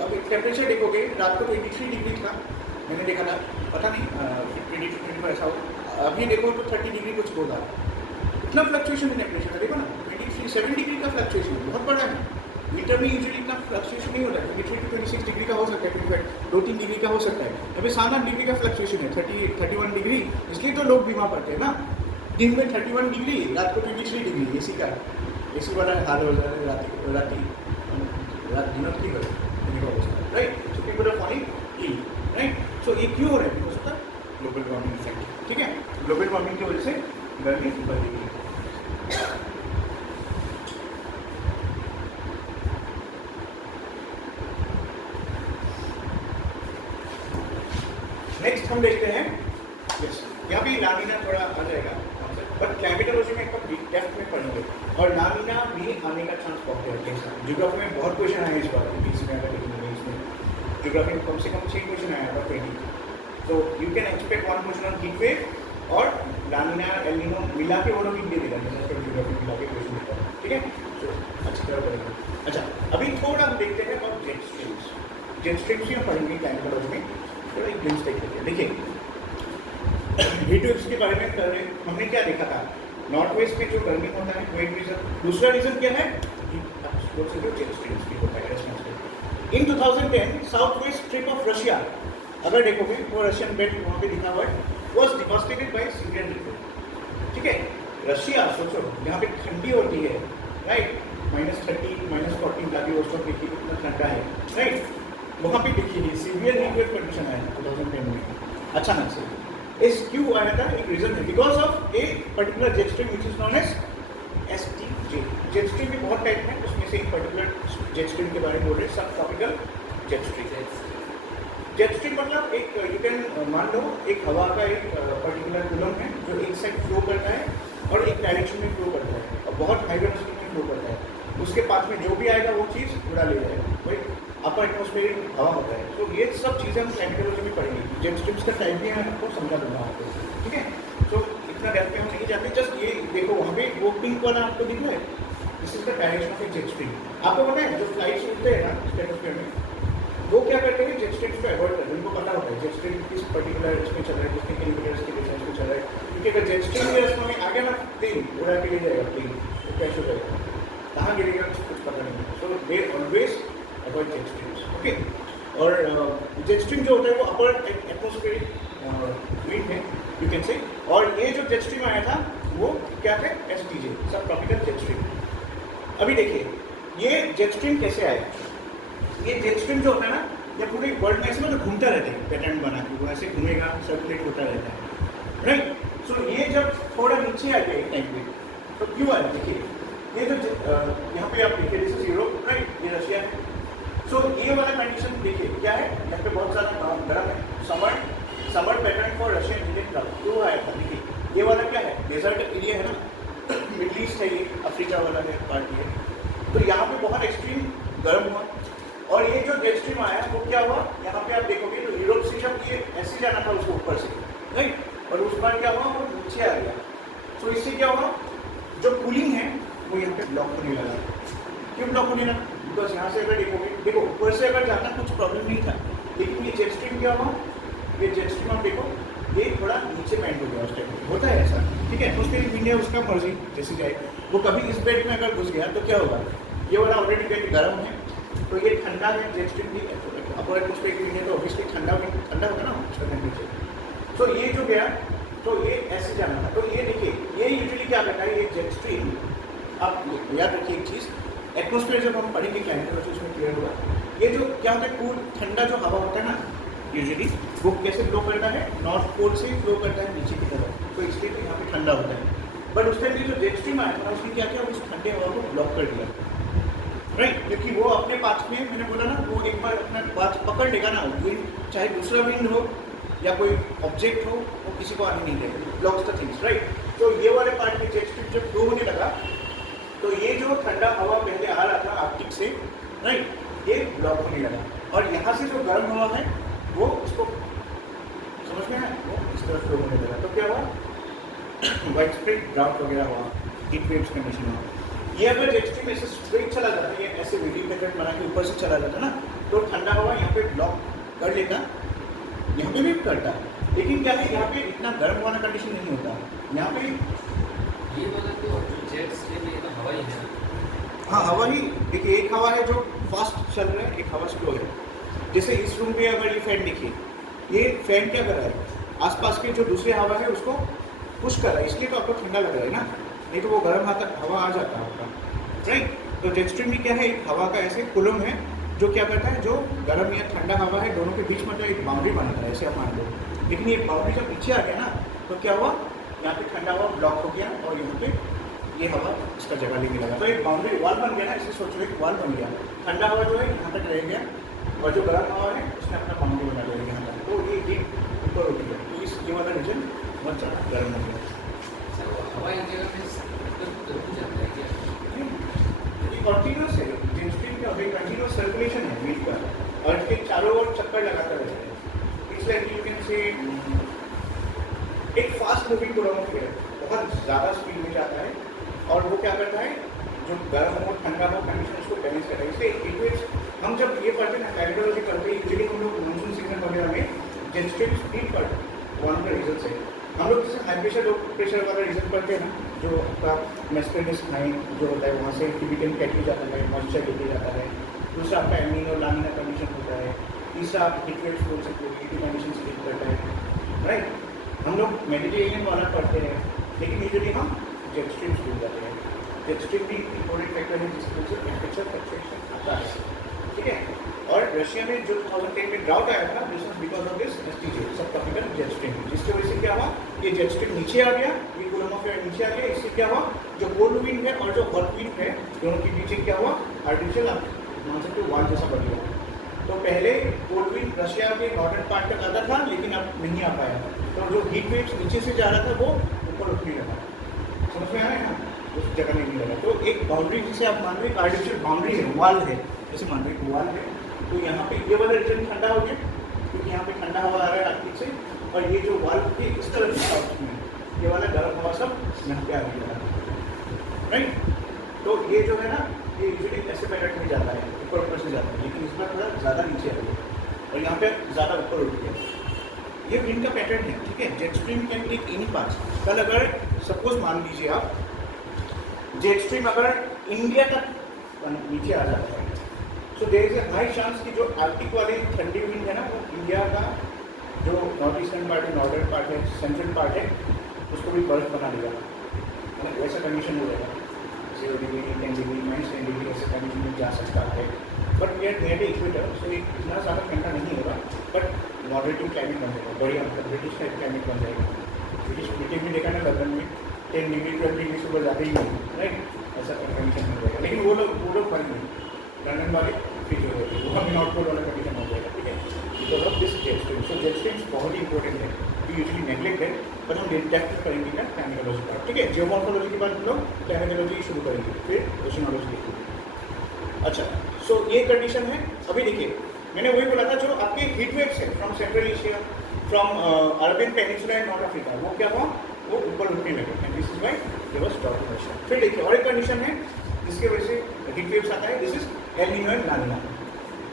अभी टेम्परेचर देखोगे, रात को 23 डिग्री था, मैंने देखा था, पता नहीं 22-24 ऐसा हो। अभी देखो तो 30 डिग्री कुछ होगा, इतना फ्लक्चुएशन टेम्परेचर का देखो ना, 27 डिग्री का फ्लक्चुएशन बहुत बड़ा है। विंटर में यूजुअली इतना फ्लक्चुएशन नहीं होता है, 23 to 26 डिग्री का हो सकता है, 25 2-3 डिग्री का हो सकता है। अभी 7-8 डिग्री का फ्लक्चुएशन है, 31 डिग्री, इसलिए तो लोग बीमार पड़ते हैं ना। दिन में 31 डिग्री, रात को 23 डिग्री, एसी वाला हाल हो जाता है, रात दिनों की अवस्था, right. So people are falling ill, right. So ये क्यों हो रहा है, because of the global warming effect, ठीक है। ग्लोबल वार्मिंग की वजह से गर्मी बढ़ रही है। नेक्स्ट हम देखते हैं, यस, यहाँ भी लामीना थोड़ा आ जाएगा, बट क्लाइमेटोलॉजी में एकदम डेप्थ में पढ़ेंगे, और लामीना भी आने का चांस बहुत है। ज्योग्राफी में बहुत क्वेश्चन आए इस बार, इसमें अगर देखेंगे, इसमें ज्योग्राफी में कम से कम 6 क्वेश्चन आया था 20। तो you can expect 1 question on heat wave और लामीना एल नीनो मिला के वो लोग हिंदी देगा, जैसे ज्योग्राफी मिला के क्वेश्चन देता है, ठीक है। तो अच्छी तरह पढ़ेंगे। अच्छा, अभी थोड़ा हम देखते हैं अब जेट स्ट्रीम्स। जेट स्ट्रीम्स भी हम पढ़ेंगे क्लाइमेटोलॉजी में, थोड़ा एक ग्लिम्स देख लेते हैं। देखिए, हीट वेव्स के बारे में कर रहे, हमने क्या देखा था, नॉर्थ वेस्ट में जो गर्मी होता है वो एक रीजन, दूसरा रीजन क्या है, जो जेट स्ट्रीम्स भी होता है responsible. In 2010 south west trip of Russia, अगर देखोगे वो रशियन बेल्ट वहाँ पे दिखा हुआ है, was devastated by severe heat wave, ठीक है। रशिया सोचो, जहाँ पे ठंडी होती है, राइट, -30 -40 व्लादिवोस्टॉक देखिए कितना ठंडा है, राइट। वहाँ पे देखिए सीवियर हीट वेव कंडीशन आया था 2010 में अचानक से। इस क्यों आया था, एक रीजन है, because of a particular jet stream which is known as STJ। Jet stream भी बहुत टाइप है, उसमें से एक पर्टिकुलर जेट स्ट्रीम के बारे में बोल रहे हैं, सब tropical jet stream. Jet stream मतलब एक, यू कैन मान लो एक हवा का एक पर्टिकुलर कूलम है जो एक साइड फ्लो करता है और एक डायरेक्शन में फ्लो करता है, और बहुत हाई वेलोसिटी में फ्लो करता है, उसके पास में जो भी आएगा वो चीज़ उड़ा ले जाएगा, वही अपर एटमॉस्फेरिक हवा होता है। तो ये सब चीज़ें हम क्लाइमेटोलॉजी में पढ़ेंगे। जेट स्ट्रीम्स का टाइप भी मैं आपको समझा दूंगा आपको, ठीक है। इतना डेप्थ में हम नहीं जाते, जस्ट ये देखो वहाँ पे वो पिंक वाला आपको दिख रहा है, this is the direction of A jet stream. आपको पता है जो फ्लाइट्स उड़ते हैं ना स्ट्रेटोस्फीयर में, वो क्या करते हैं जेट स्ट्रीम्स को अवॉइड करते हैं, उनको पता होता है जेट स्ट्रीम किस पर्टिकुलर इसमें चल रहा है, कितने किलोमीटर की डिस्टेंस पे चल रहा है, क्योंकि अगर जेट स्ट्रीम के रास्ते में आगे ना प्लेन उड़ा के ले जाएगा, प्लेन तो कैसे हो जाएगा, कहाँ गिरेगा कुछ पता नहीं। So they always avoid jet streams, okay. और जेट स्ट्रीम जो होता है वो अपर एटमॉस्फेरिक विंड है यू कैन से, और ये जो जेट स्ट्रीम आया था वो क्या है, STJ सब ट्रॉपिकल जेट स्ट्रीम। अभी देखिए ये जेट स्ट्रीम कैसे आया, ये जेट स्ट्रीम जो होता है ना, ये पूरे वर्ल्ड में ऐसे मतलब घूमता रहता है पैटर्न बना के, वो ऐसे घूमेगा, सर्कुलेट होता रहता है, राइट। सो ये जब थोड़ा नीचे आ गया एक टाइम पे तो क्यों आया, देखिए ये जो यहाँ पे आप देखिए दिस इज यूरोप, राइट, ये रशिया है। सो ये वाला कंडीशन देखिए क्या है, यहाँ पे बहुत ज़्यादा गर्म है, summer pattern for Russian Indian club क्यों आया था, देखिए ये वाला क्या है, डेजर्ट एरिया है ना, मिडल ईस्ट है, ये अफ्रीका वाला है पार्ट ये, तो यहाँ पे बहुत एक्सट्रीम गर्म हुआ। और ये जो जेट स्ट्रीम आया वो क्या हुआ, यहाँ पे आप देखोगे तो यूरोप से जब ये ऐसे जाना था उसको ऊपर से, राइट, और उस बार क्या हुआ वो नीचे आ गया। सो इससे क्या हुआ, जो कूलिंग है वो यहाँ पे ब्लॉक होने लगा। क्यों ब्लॉक होने लगा, बिकॉज यहाँ से अगर देखोगे, देखो ऊपर से अगर जाना कुछ प्रॉब्लम नहीं था, लेकिन ये जेट स्ट्रीम क्या हुआ, ये जेट स्ट्रीम आप देखो ये थोड़ा नीचे बैंड हो गया उस टाइम, होता है ऐसा, ठीक है। तो उसके लिए इंडिया उसका मर्जी जैसे जाए, वो कभी इस बेल्ट में अगर घुस गया तो क्या होगा, ये वाला ऑलरेडी बेल्ट गर्म है, तो ये ठंडा है, जेट स्ट्रीम भी अपर एटमॉस्फेरिक विंड है, तो ऑब्वियसली ठंडा होगा ना उसका टेम्परेचर। तो ये जो गया तो ये ऐसे जाना था, तो ये देखिए ये यूजुअली क्या करता है, ये जेट स्ट्रीम, आप याद रखिए एक चीज़, एटमॉस्फेयर जब हम पढ़ेंगे क्लाइमेट उसमें क्लियर होगा, ये जो क्या होता है कूल ठंडा जो हवा होता है ना यूजुअली वो कैसे फ्लो करता है, नॉर्थ पोल से फ्लो करता है नीचे की तरफ, तो इसलिए तो यहाँ पे ठंडा होता है। बट उस टाइम जो जेट स्ट्रीम आया था उसने क्या किया, उस ठंडे हवा को ब्लॉक कर दिया, राइट, क्योंकि वो अपने पाथ में, मैंने बोला ना, वो एक बार अपना पाथ पकड़ लेगा ना, विंड चाहे दूसरा विंड हो या कोई ऑब्जेक्ट हो, वो किसी को आने नहीं देगा, ब्लॉक्स द थिंग्स, राइट। तो ये वाले पार्ट में जेट स्ट्रीम जब फ्लो होने लगा तो ये जो ठंडा हवा पहले आ रहा था आर्कटिक से, राइट, ये ब्लॉक होने लगा, और यहाँ से जो गर्म हवा है वो उसको समझ में आया, वो इस तरह फ्लो होने लगा। तो क्या हुआ, वाइड स्प्रेड ड्राउट वगैरह हुआ, हीट वेव्स कंडीशन हुआ। ये अगर जेट स्ट्रीम ऐसे स्ट्रेट चला जाता, ये ऐसे वेटिंग पैटर्न बना के ऊपर से चला जाता ना, तो ठंडा हवा यहाँ पे ब्लॉक कर लेता, यहाँ पे भी करता, लेकिन क्या है यहाँ पे इतना गर्म वाला कंडीशन नहीं होता, यहाँ पे ये वाला तो जेट स्ट्रीम ये तो हवा ही है। हाँ हवा ही, देखिए एक हवा है जो फास्ट चल रहा है, एक हवा स्लो है। जैसे इस रूम पे अगर ये फैन देखिए, ये फैन क्या कर रहा है, आसपास के जो दूसरे हवा है उसको पुश कर रहा है, इसलिए तो आपको ठंडा लग रहा है ना, नहीं तो वो गर्म हवा आ जाता है आपका, राइट। तो जेट स्ट्रीम भी क्या है, एक हवा का ऐसे कुलम है जो क्या करता है, जो गर्म या ठंडा हवा है दोनों के बीच में एक बाउंड्री बनाता है, ऐसे आप मान लो। लेकिन ये बाउंड्री जब पीछे आ गया ना तो क्या हुआ, यहाँ पे ठंडा हवा ब्लॉक हो गया और यहाँ पे ये हवा इसका जगह लेने लगा, तो एक बाउंड्री वॉल बन गया ना, इसे सोचो एक वॉल बन गया, ठंडा हवा जो है यहाँ तक रह गया और जो गर्म हवा है उसने अपना बाउंड्री बना लिया यहाँ तक, तो ये हीट ऊपर होती है, तो इस ये वाला रीजन बहुत ज़्यादा गर्म हो गया। हवा एक जगह में रुक जाता है क्या? ये कॉन्टिन्यूस है, जेट स्ट्रीम क्या होता है, कंटिन्यूस सर्कुलेशन है हीट का, और इसके चारों ओर चक्कर लगाता रहता है, इसलिए यू कैन से एक फास्ट मूविंग कोलम है, बहुत ज़्यादा स्पीड में जाता है, और वो क्या करता है, जो गर्म हो ठंडा हो कंडीशन उसको बैलेंस करता है। इसलिए इक्वेट्स हम जब ये पढ़ते हैं हाइड्रोलॉजी करते हैं, यूजुअली हम लोग मानसून सीजन वगैरह में जेट स्ट्रीम स्पीड पर वन का रीजन से हम लोग जैसे हाई प्रेशर लो प्रेशर वाला रीजन पढ़ते हैं ना, जो आपका मेस्पेडिस हाई जो होता है वहाँ से टिबिटियन कैटली जाता है, मॉइस्चर लेके जाता है, दूसरा आपका एमिनो लामिना कंडीशन होता है, तीसरा आप हीट वेव्स बोल सकते हो, हीट कंडीशन से हीट करता है, राइट। हम लोग मेडिटेरियन वाला पढ़ते हैं, लेकिन यूजुअली हम जेट स्ट्रीम भूल जाते हैं। जेट स्ट्रीम भी इंपॉर्टेंट फैक्टर है जिसकी वजह से टेम्परेचर फ्लक्चुएशन आता है, ठीक है। और रशिया में जो 2010 में ड्राउट आया था, this was because of this STJ सब ट्रॉपिकल जेट स्ट्रीम, जिसकी वजह से क्या हुआ, ये जेट स्ट्रीम नीचे आ गया, ये कूलम ऑफ एयर नीचे आ गया, इससे क्या हुआ, जो कोल्ड विंड है और जो हॉट विंड है दोनों के बीच क्या हुआ, आर्टिफिशियल आप मान सकते हो वॉल जैसा बन गया। तो पहले कोल्ड विंड रशिया के नॉर्दर्न पार्ट तक आता था, लेकिन अब नहीं आ पाया, तो जो हीट वेव्स नीचे से जा रहा था वो ऊपर उठने लगा, समझ में आ रहा है ना, उस जगह में नहीं लगा। तो एक बाउंड्री जिसे आप मान रहे, आर्टिफिशियल बाउंड्री है, वॉल है, जैसे मान रहे वॉल है, तो यहाँ पे ये वाला रीजन ठंडा हो गया क्योंकि यहाँ पे ठंडा हवा आ रहा है आर्कटिक से, और ये जो वॉल के इस तरफ साउथ में ये वाला गर्म हवा सब यहाँ पे आ गया, राइट। तो ये जो है ना, ये यूजुअली ऐसे पैटर्न में जाता है, ऊपर ऊपर से जाता है, लेकिन इस बार थोड़ा ज़्यादा नीचे आ गया और यहाँ पे ज़्यादा ऊपर उठ गया। ये विंड का पैटर्न है, ठीक है। Jet stream can take any path. कल अगर सपोज मान लीजिए आप जेट स्ट्रीम अगर इंडिया तक नीचे आ जाता है, so there is a high chance कि जो आर्कटिक वाली ठंडी विंड है ना, वो इंडिया का जो नॉर्थ ईस्टर्न पार्ट है, नॉर्दर्न पार्ट है, सेंट्रल पार्ट है, उसको भी बर्फ बना देगा, मतलब वैसा कंडीशन हो जाएगा। 0 डिग्री, 10 डिग्री, -10 डिग्री ऐसे कंडीशन में जा सकता है। But we are near the equator, so इतना ज़्यादा ठंडा नहीं होगा, बट मॉडरेटिव क्लाइमेट बन जाएगा, बढ़िया मतलब ब्रिटिश टाइप क्लाइमेट बन जाएगा। ब्रिटिश मीटिंग में देखा ना लंदन में 10 डिग्री 12 डिग्री सुबह जाते ही नहीं, राइट, ऐसा कंडीशन हो जाएगा। लेकिन वो लोग बन नहीं, लंदन वाले फ्रिज हो जाएगी, वो हमें नॉर्थ पोल वाला कंडीशन हो जाएगा, ठीक है, because of this jet stream. So jet streams बहुत ही इंपॉर्टेंट है, वी यूजुअली नेग्लेक्ट है, पर हम डेप्थ करेंगे ना क्लाइमेटोलॉजी का, ठीक है। जियोमॉर्फोलॉजी के बाद हम लोग क्लाइमेटोलॉजी शुरू करेंगे, फिर ओशिनोलॉजी देखेंगे। अच्छा, सो ये कंडीशन है। अभी देखिए, मैंने वही बोला था, जो आपके हीट वेव्स है from central Asia, from Arabian peninsula and north Africa, वो क्या हुआ, वो ऊपर उठने लगे, and this is why there was transformation. फिर देखिए और एक कंडीशन है जिसके वजह से हीट वेव्स आता है, this is El Nino and La Nina.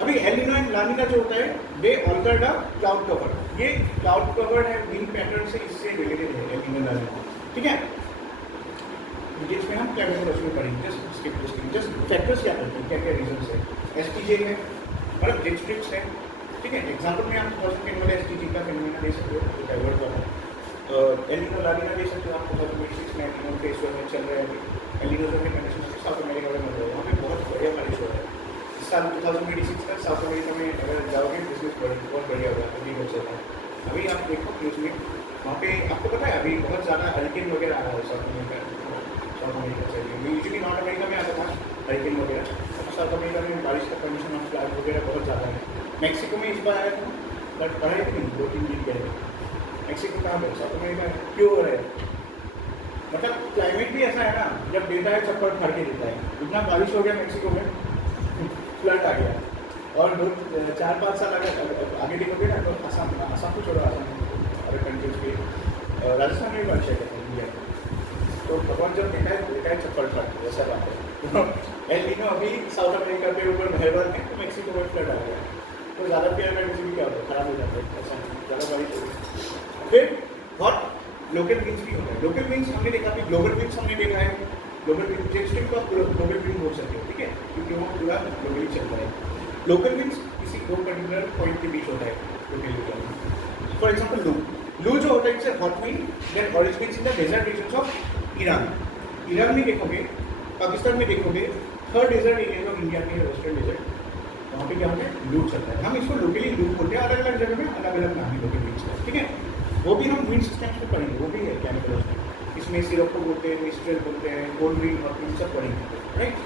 अभी El Nino and La Nina जो होता है, they alter the cloud cover. ये क्लाउड कवर है विंड पैटर्न से, इससे रिलेटेड है एल नीनो ला नीना, ठीक है। डिटेल्स में हम क्लाइमेटोलॉजी में पढ़ेंगे, जस्ट फैक्टर्स क्या करते हैं, क्या क्या रीजंस है। एसटीजे है, मतलब जेट स्ट्रीम्स है, ठीक है। एग्जाम्पल में आप 2010 वाले एसटीजे का फिनोमेना दे सकते हो, जो डाइवर्ट वाला एल नीनो ला नीना दे सकते हो आप। 2026 में एल नीनो फेस हुआ है, चल रहा है। एल नीनो जो है कंडीशन साउथ अमेरिका में मिल रहा है, वहाँ पे बहुत बढ़िया बारिश हो रहा है इस साल। 2026 तक साउथ अमेरिका में अगर जाओगे बिजनेस बहुत बढ़िया होगा, अभी हो सकता है। अभी आप देखो न्यूज़ में, वहाँ पे आपको पता है अभी बहुत ज़्यादा हरिकेन वगैरह आ रहा है साउथ अमेरिका से। यूजुअली नॉर्थ अमेरिका में आता था हरिकेन वगैरह, अब साउथ अमेरिका में बारिश का कंडीशन ऑफ फ्लड वगैरह बहुत ज़्यादा है। मैक्सिको में इस बार आया था, बट पढ़ा है कि नहीं, 2-3 दिन गए। मैक्सिको कहाँ पर, साउथ अमेरिका है, क्यों हो रहा है, मतलब क्लाइमेट भी ऐसा है ना, जब देता है चप्पल फाड़ के देता है। इतना बारिश हो गया मैक्सिको में, फ्लड आ गया। और 4-5 साल अगर आगे देखोगे ना, तो आसाम को छोड़ो, आसाम अदर कंट्रीज के राजस्थान में भी बारिश है इंडिया में। तो भगवान जब देता है चप्पल फाड़ के, ऐसा बात है। एल नीनो अभी साउथ अमेरिका के ऊपर मेहरबान है, तो मैक्सिको में फ्लड आ गया, तो ज़्यादा पेड़ में किसी भी क्या होता है, खराब हो जाता है, ऐसा ज़्यादा बारिश हो गई। फिर बहुत लोकल विंड्स भी होता है। लोकल विंड्स हमने देखा, अभी ग्लोबल विंड्स हमने देखा है। ग्लोबल विंड जेट स्ट्रीम का ग्लोबल विंड बोल सकते हो, ठीक है, क्योंकि वो पूरा ग्लोबली चल रहा है। लोकल विंड्स किसी दो पर्टिकुलर पॉइंट के बीच होता है लोकली। फॉर एग्जाम्पल लू जो होता है, it's hot wind that originates in the desert regions of Iran. Iran में देखोगे, पाकिस्तान में देखोगे, third desert area of India के वेस्टर्न डेजर्ट, वहाँ पे क्या होता है, लू चलता है। हम इसको लोकली लू बोलते हैं, अलग अलग जगह में अलग अलग नाम है लोकल विंड्स का, ठीक है। वो भी हम विंड सिस्टम्स में पढ़ेंगे, वो भी है केमिकल। इसमें सिरप बोलते हैं, मिस्ट्रल बोलते हैं, कोल्ड विंड, हॉट विंड सब पढ़ेंगे, राइट।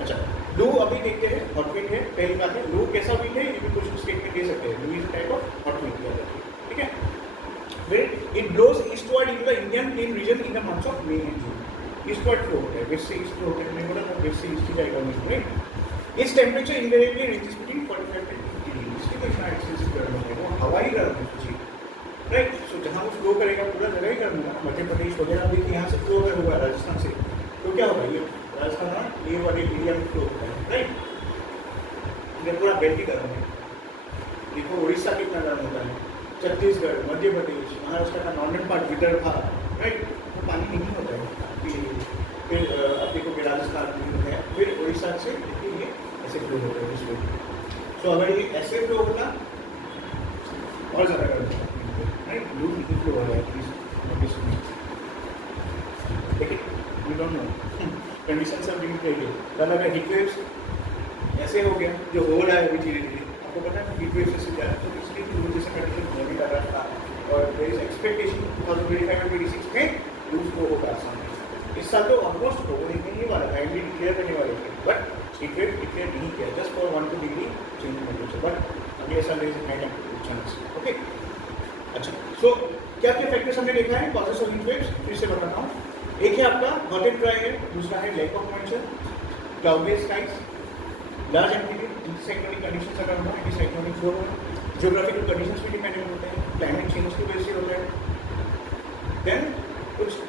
अच्छा, लू अभी देखते हैं, हॉट विंड है, पहली बात है लू कैसा विंड है, ये भी कुछ स्टेटमेंट दे सकते हैं। Loo is type of hot wind किया जाता है, ठीक है। फिर it blows eastward in the Indian plain region in the months of May and June. Eastward flow होता है, वेस्ट से ईस्ट फ्लो होता है, मैंने बोला था वेस्ट से ईस्ट जाएगा, राइट। इस temperature invariably ranges between 45 to 50 degree, इसलिए तो इतना एक्सपेंसिव गर्म होता है, वो हवा ही गर्म होती है, राइट। सो जहाँ वो फ्लो करेगा पूरा जगह ही गर्म होगा। मध्य प्रदेश वगैरह भी यहाँ से फ्लो अगर होगा राजस्थान से, तो क्या होगा, ये राजस्थान ये वाले एरिया में फ्लो होता है, राइट। इधर पूरा बेल्ट ही गर्म है। देखो उड़ीसा कितना गर्म होता है, छत्तीसगढ़, मध्य प्रदेश, महाराष्ट्र का नॉर्दर्न पार्ट, विदर्भा, राइट, तो पानी नहीं होता है। फिर अब देखो राजस्थान है, फिर उड़ीसा से देखिए ये ऐसे फ्लो होता है इसमें। सो अगर ये ऐसे फ्लो होता और ज़्यादा गर्म होता है, राइट। ब्लू फ्लो हो रहा है, देखिए वी डोंट नो कंडीशन सब लिंक है। कल अगर हीट वेव्स ऐसे हो गया, जो हो रहा है अभी धीरे धीरे, आपको पता है हीट वेव्स से ज़्यादा, तो इसलिए लू जैसे कंडीशन होने लग रहा था। और देयर इज एक्सपेक्टेशन 2025 और 26 में लू फ्लो होगा आसाम में। इस साल तो ऑलमोस्ट हो नहीं वाला था, एमडी डिक्लेयर करने वाले थे, बट हीट वेव डिक्लेयर नहीं किया, just for 1-2 degree change in temperature, but अगले साल इज हाई चांस, ओके। अच्छा, सो क्या क्या फैक्टर्स हमने देखा है कॉजेस ऑफ हीट वेव्स, फिर से बताता हूँ। एक है आपका हॉट एंड ड्राई है, दूसरा है lack of moisture, cloudless skies, large amplitude, anticyclonic conditions अगर हो, एंटीसाइक्लोनिक फ्लो हो, जियोग्राफिकल कंडीशंस भी डिपेंडेंट होते हैं, क्लाइमेट चेंज की वजह से होता है। देन कुछ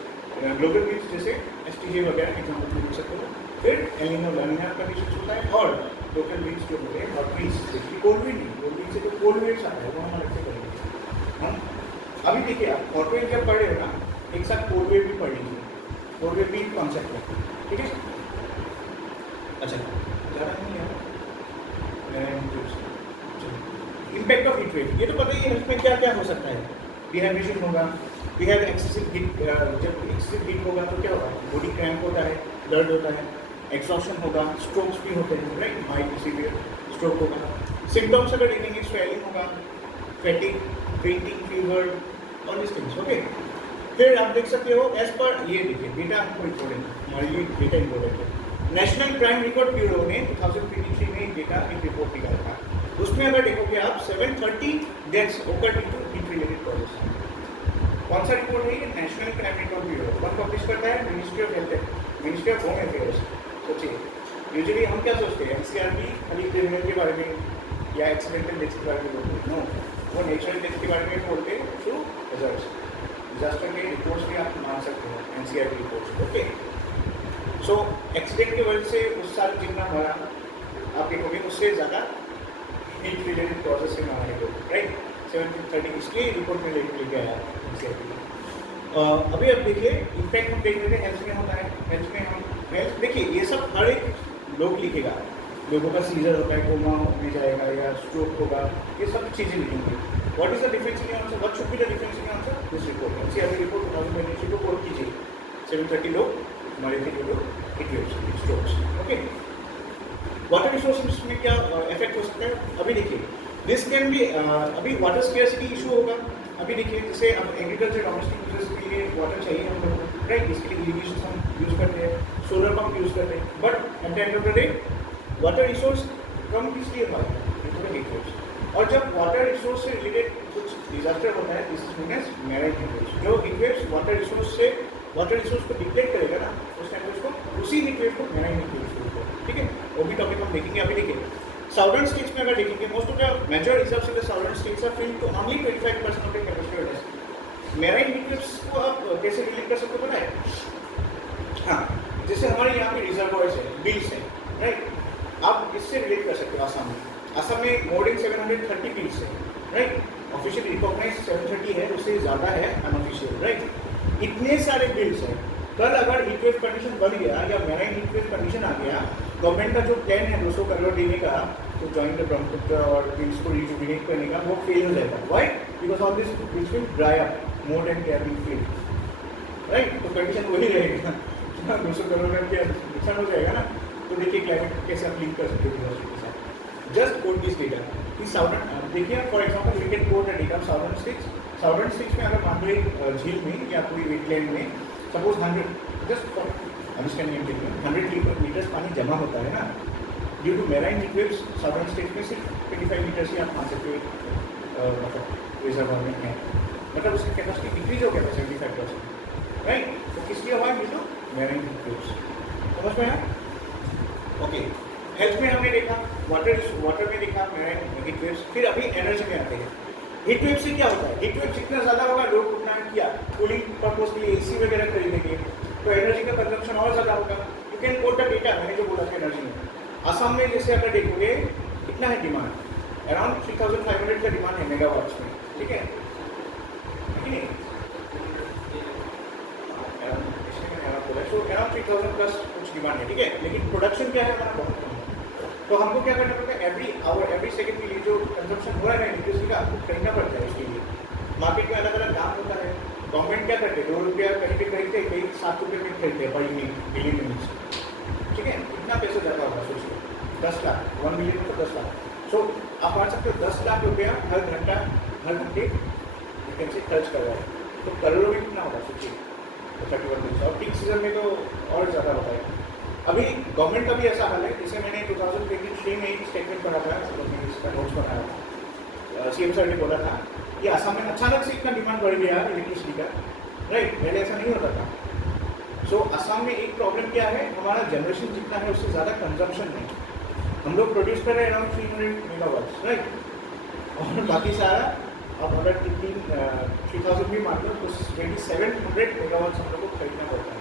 ग्लोबल वीक्स जैसे एसटीजे वगैरह एग्जाम्पल देख सकते हो। फिर एलिनो लानिना कंडीशन होता है और लोकल वीक्स जो होते हैं हॉट वीक्स, जैसे कोल्ड विंड नहीं, कोल्ड विंड से तो कोल्ड वेव्स आता है वो हम अलग से करेंगे हम। अभी देखिए आप हॉट वेव जब पढ़ रहे हो ना, एक साथ कोल्ड वेव भी पढ़ लीजिए, कोल्ड वेव भी कॉन्सेप्ट है, ठीक है। अच्छा ज़्यादा नहीं है इम्पैक्ट ऑफ हीट वेव, ये तो पता ही है हेल्थ में क्या क्या हो सकता है। डिहाइड्रेशन होगा, वी हैव एक्सेसिव हीट, जब एक्सेसिव हीट होगा तो क्या होगा, बॉडी क्रैम्प होता है, दर्द होता है, एग्जॉशन होगा, स्ट्रोक्स भी होते हैं, राइट, माइल्ड सीवियर स्ट्रोक होगा। सिम्टम्स अगर देखेंगे स्वेलिंग होगा, fatigue, fainting, fever, all this things, okay. फिर आप देख सकते हो एज पर ये देखिए डेटा हमको इम्पोर्टेंट है, हमारे लिए डेटा इम्पोर्टेंट है। नेशनल क्राइम रिकॉर्ड ब्यूरो ने 2023 में एक डेटा एक रिपोर्ट निकाला था, उसमें अगर देखोगे आप 730 deaths occur due to heat related causes. कौन सा रिपोर्ट है ये? National Crime Record Bureau. कौन पब्लिश करता है? Ministry of Health, Ministry of Home Affairs. सोचिए यूजुअली हम क्या सोचते हैं, एनसीआरबी खाली क्रिमिनल के बारे में या एक्सीडेंटल डेथ के बारे में बोलते हैं, नो, वो नेचुरल डेथ के बारे में बोलते हैं थ्रू रिजल्ट्स, डिजास्टर के रिपोर्ट्स भी आप मान सकते हो एनसीआरबी रिपोर्ट्स, ओके। सो एक्सीडेंट की वजह से उस साल जितना मरा आप देखोगे उससे ज़्यादा हीट रिलेटेड कॉजेस से मारे लोग, राइट। 730 इसलिए रिपोर्ट में लेके आया एनसीआरबी। अभी अब देखिए इम्पैक्ट हम देख रहे थे हेल्थ में होता है, हेल्थ में हम हेल्थ देखिए ये सब हर एक लोग लिखेगा, लोगों का सीजर होता है, कोमा में जाएगा या स्ट्रोक होगा, ये सब चीज़ें लिखेंगे। What is the difference in answer, what should be the difference in answer, this report NCRB report 2023 को कोट कीजिए। 730 लोग हमारे थे जो लोग स्ट्रोक्स, ओके। वाटर रिसोर्सेज में क्या इफेक्ट हो सकता है, अभी देखिए दिस कैन बी, अभी वाटर स्केर्सिटी इशू होगा। अभी देखिए जैसे अब एग्रीकल्चर डोमेस्टिक यूजेस के लिए वाटर चाहिए हम लोगों को, राइट, इसके लिए इरिगेशन हम यूज़ करते हैं, सोलर पंप यूज़ करते हैं, but at the end of the day water resource कम किस लिए हुआ है, और जब वाटर रिसोर्स से रिलेटेड कुछ डिजास्टर होता है, this is known as marine heat waves. जो हीट वेव्स वाटर रिसोर्स से वाटर रिसोर्स को डिप्लेट करेगा ना, उस टाइम उसको उसी हीट वेव को मैराइन हीट वेव्स बोलते हैं, ठीक है। वो भी टॉपिक हम देखेंगे। अभी देखिए साउदर्न स्टेट्स में अगर देखेंगे most of the major reserves in the southern states are filled to only 25% of the capacity of marine heat waves को आप कैसे रिलेट कर सकते हो पता है? हाँ, जैसे हमारे यहाँ पे रिजर्वॉयर्स है, बिल्स है, राइट, आप इससे रिलेट कर सकते हो। आसाम में मोर देन 730 बिल्स है, राइट, ऑफिशियल रिकॉग्नाइज 730 है, उससे ज़्यादा है अनऑफिशियल, राइट। इतने सारे बिल्स हैं, कल अगर हीट वेव कंडीशन बन गया या मैराइन हीट वेव कंडीशन आ गया, गवर्नमेंट का जो प्लान है 200 करोड़ देने का तो जॉइंट ब्रह्मपुत्र और बिल्स को रिजुविनेट करने का, वो फेल हो जाएगा। Why? Because all this bills will dry up more than they are being filled, right. तो कंडीशन वही रहेगा, 200 करोड़ में क्या नुकसान हो जाएगा ना। तो देखिए क्लाइमेट कैसे आप लिंक कर सकते हो के साथ। जस्ट कोट दिस डेटा कि साउदर्न, देखिए for example we can quote the data of southern states में अगर मान लो झील में या पूरी वेटलैंड में suppose 100 just for understanding 100 litres पानी जमा होता है ना, due to marine heat waves southern state में सिर्फ 25 लीटर्स ही आप मान सकते हो मतलब रिजर्वॉयर में है, मतलब उसकी कैपेसिटी डिक्रीज हो गया था 75%, राइट। तो किस लिए हुआ due to marine heat waves, समझ में आया? ओके, हेल्थ में हमने देखा, वाटर में देखा मैराइन हीट वेव्स। फिर अभी एनर्जी में आते हैं। हीट वेव से क्या होता है, हीट वेव जितना ज़्यादा होगा लोग उतना किया कूलिंग पर्पज के लिए एसी वगैरह खरीदेंगे तो एनर्जी का कंजम्पशन और ज़्यादा होगा। You can quote the data, मैंने जो बोला था एनर्जी में। असम में जैसे अगर देखोगे कितना है डिमांड, अराउंड 3500 का डिमांड है मेगावाट्स में, ठीक है नहीं? सो अराउंड 3000 प्लस कुछ डिमांड है, ठीक है, लेकिन प्रोडक्शन क्या है हमारा बहुत कम है। तो हमको क्या करना पड़ता है, एवरी आवर एवरी सेकंड के लिए जो कंजम्पशन हो रहा है इलेक्ट्रिसिटी का आपको खरीदना पड़ता है। उसके लिए मार्केट में अलग अलग दाम होता है। गवर्नमेंट क्या करते हैं, 2 रुपया कहीं पे खरीदते, कहीं 7 रुपये में खरीदते हैं पर मिलियन यूनिट्स, ठीक है। कितना पैसा जाता होगा सोचिए, 10 लाख, 1 मिलियन तो 10 लाख। सो आप मान सकते हो 10 लाख रुपया हर घंटा हर घंटे से खर्च कर रहा है, तो करोड़ों में कितना होगा सोचिए, 31 दिन। और पीक सीजन में तो और ज़्यादा होता है। अभी गवर्नमेंट का भी ऐसा हाल है, जैसे मैंने 2023 में एक स्टेटमेंट पढ़ा था, इसका नोट्स बनाया था, सीएम सर ने बोला था कि असम में अचानक से इतना डिमांड बढ़ गया इलेक्ट्रिसिटी का, राइट, पहले ऐसा नहीं होता था। सो असम में एक प्रॉब्लम क्या है, हमारा जनरेशन जितना है उससे ज़्यादा कंजम्पशन नहीं, हम लोग प्रोड्यूस कर रहे हैं अराउंड 300 मेगावाट्स, राइट, और बाकी सारा अब अगर 3000 भी मान लो तो 2700 मेगावाट हम लोग को खरीदना पड़ता है,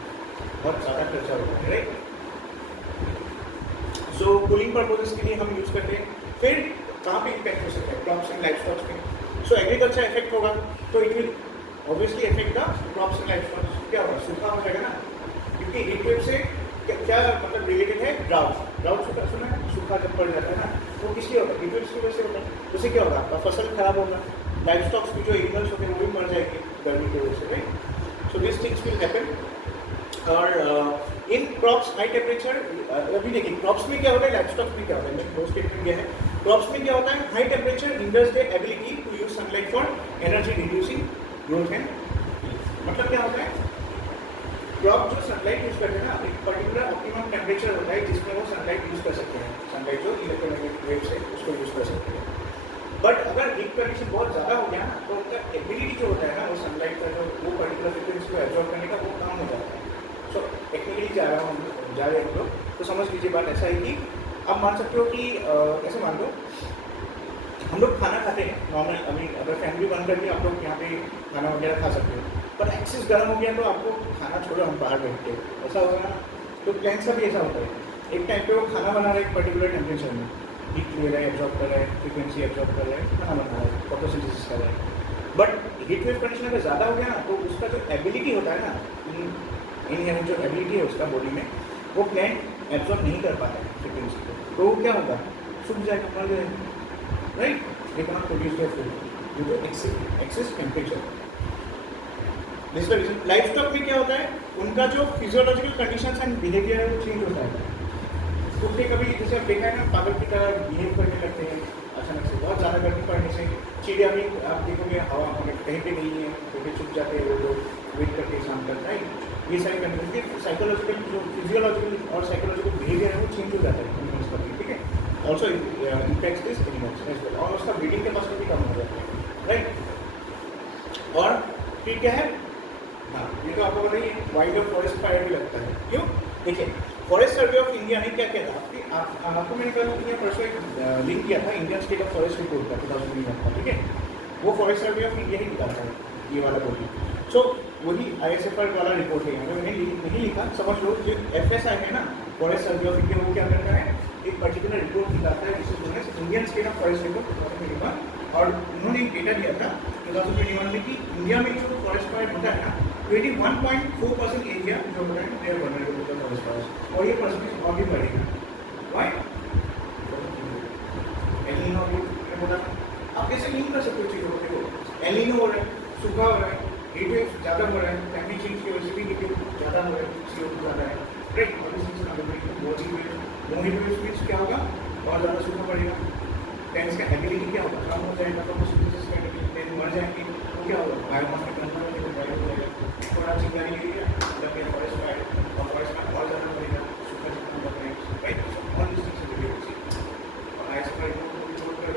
बहुत ज़्यादा खर्चा होता है, राइट। सो कूलिंग पर्पजेस के लिए हम यूज़ करते हैं। फिर कहाँ पे इम्पैक्ट हो सकता है? क्रॉप्स एंड लाइफ स्टॉक्स में। सो एग्रीकल्चर इफेक्ट होगा तो it will obviously effect the crops and life stocks. क्या होगा? सूखा हो जाएगा ना, क्योंकि हीट वेव से क्या मतलब रिलेटेड है? ड्राउट सुना है, सूखा जब पड़ जाता है ना, वो किसलिए होता है? हीट वेव्स की वजह से होता है। उससे क्या होगा? आपका फसल खराब होगा, लाइफ स्टॉक्स की जो एनिमल्स होते हैं वो भी मर जाएंगे गर्मी की वजह से, right. So this things will happen. और इन क्रॉप्स हाई टेम्परेचर, अभी देखिए क्रॉप्स में क्या होता है, लाइफ स्टॉक्स में क्या होता है, मैंने दो स्टेटमेंट दिया है। क्रॉप्स में क्या होता है? High temperature hinders the ability to use sunlight for energy reducing growth and, मतलब क्या होता है? क्रॉप जो सनलाइट यूज करते हैं ना, एक पर्टिकुलर ऑप्टिमम टेम्परेचर होता है जिसमें वो सनलाइट यूज कर सकते हैं, सनलाइट जो इलेक्ट्रोमैग्नेटिक वेव से उसको यूज कर सकते हैं। बट अगर हीट कंडीशन बहुत ज़्यादा हो गया ना, तो उनका एबिलिटी जो होता है ना, वो सनलाइट का जो वो पर्टिकुलर फ्रिक्वेंसी को एब्जॉर्ब करने का वो काम हो जाता है। सो टेक्निकली जा रहे हैं हम लोग, तो समझ लीजिए बात ऐसा है कि आप मान सकते हो कि ऐसे मान लो हम लोग खाना खाते हैं नॉर्मल, अभी अगर फैमिली बन करके आप लोग यहाँ पे खाना वगैरह खा सकते हो, पर एक्सेस गर्म हो गया तो आपको खाना छोड़ो, हम बाहर बैठते हैं, ऐसा होगा ना। तो प्लांट्स का भी ऐसा होता है, एक टाइम पे वो खाना बना रहा है एक पर्टिकुलर टेम्परेचर में, हीट ले रहा है, एब्जॉर्ब कर रहा है, फ्रिक्वेंसी एब्जॉर्ब कर रहा है, खाना बना रहा है, फोटोसिंथेसिस कर रहा है। बट हीट वेव कंडीशन अगर ज़्यादा हो गया ना, तो उसका जो एबिलिटी होता है ना, इन जो एबिलिटी है उसका बॉडी में, वो प्लांट एब्जॉर्ब नहीं कर पाता है फ्रिक्वेंसी को, तो वो क्या होगा? सूख जाएगा, मर जाएगा, right. They can not produce their food due to excess temperature. This is the reason. Livestock में क्या होता है? उनका जो फिजियोलॉजिकल कंडीशंस एंड बिहेवियर है वो चेंज होता है। कुत्ते कभी जैसे आप देखा है ना, पागल की तरह बिहेव करने लगते हैं अचानक से, बहुत ज़्यादा गर्मी पड़ने से। चिड़िया भी आप देखोगे हवा हमें कहीं पे नहीं है, तो छुप जाते हैं वो लोग, वेट करके शाम तक, राइट। ये सारी कंडीशन साइकोलॉजिकल जो फिजियोलॉजिकल और साइकोलॉजिकल बिहेवियर है वो चेंज हो जाता है एनिमल्स का भी, ठीक है। Also impacts this animals as well, और उसका ब्रीडिंग कैपेसिटी भी कम हो जाता है, राइट। और फिर क्या है? हाँ, ये तो आपको पता ही है, वाइल्ड और फॉरेस्ट फायर भी लगता है। क्यों? देखिए, फॉरेस्ट सर्वे ऑफ इंडिया ने क्या किया था? आपको मैंने कल परसों एक लिंक किया था Indian state of forest report का 2021 का, ठीक है। वो फॉरेस्ट सर्वे ऑफ इंडिया ही निकालता है, ये वाला बोली। सो वही ISFR वाला रिपोर्ट है, यहाँ पे मैंने नहीं लिखा, समझ लो। जो FSI है ना, फॉरेस्ट सर्वे ऑफ इंडिया, वो क्या करता है? एक पर्टिकुलर रिपोर्ट निकालता है जिसे बोलते हैं Indian state of forest report 2021। और उन्होंने एक डेटा दिया था 2021 में कि इंडिया में जो फॉरेस्ट फायर होता है ना, 21.4% एरिया जो होता है they're vulnerable to forest fires, और ये परसेंटेज और भी बढ़ेगा। व्हाई? एल नीनो ने बोला, आप कैसे नहीं कर सकते चीज़ों को? देखो एल नीनो हो रहा है, सूखा हो रहा है, हीट वेव ज़्यादा हो रहा है, क्लाइमेट चेंज की वजह से भी हीट वेव ज़्यादा हो रहा है, CO2 ज़्यादा है, राइट। और इस चीज़ का हीट वेव क्या होगा? और ज़्यादा सूखा पड़ेगा, प्लांट्स का एबिलिटी क्या होगा? कम हो जाएगा, फोटोसिंथेसिस का एबिलिटी मर जाएंगे, तो क्या होगा? बायोमास में कन्वर्ट हो जाएगा, बायो हो जाएगा, थोड़ा चिंगारी एरिया मतलब ये फॉरेस्ट फायर, और फॉरेस्ट फायर और ज़्यादा पड़ेगा, सूखा जितना बढ़ रहा है, right. All this things will be और ISFR को छोड़ कर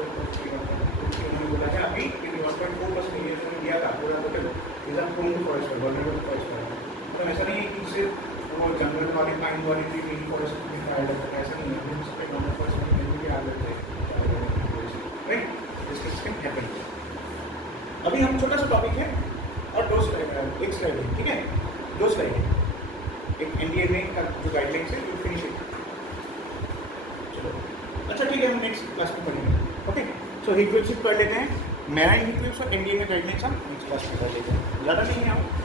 उन्होंने बोला है अभी 1.4% एरिया जो दिया था पूरा total is a prone to forest fire, vulnerable forest fire. तो ऐसा नहीं है कि सिर्फ वो जंगल वाली पाइन वाली थी मेन फॉरेस्ट में फायर लगता है, ऐसा नहीं है। उस पर नॉर्मल फॉरेस्ट में भी आ जाते हैं, राइट। This can happen. अभी हम छोटा सा टॉपिक है और दो स्लाइड, एक स्लाइड है, ठीक है, दो स्लाइड है, एक NDA में का जो गाइडलाइंस है वो फिनिश है। चलो अच्छा ठीक है, हम नेक्स्ट क्लास में पढ़ेंगे, okay. So heat wave shift कर लेते हैं, मैराइन हीट वेव्स और NDA में गाइडलाइंस हम नेक्स्ट क्लास में कर लेते हैं, ज़्यादा नहीं है आप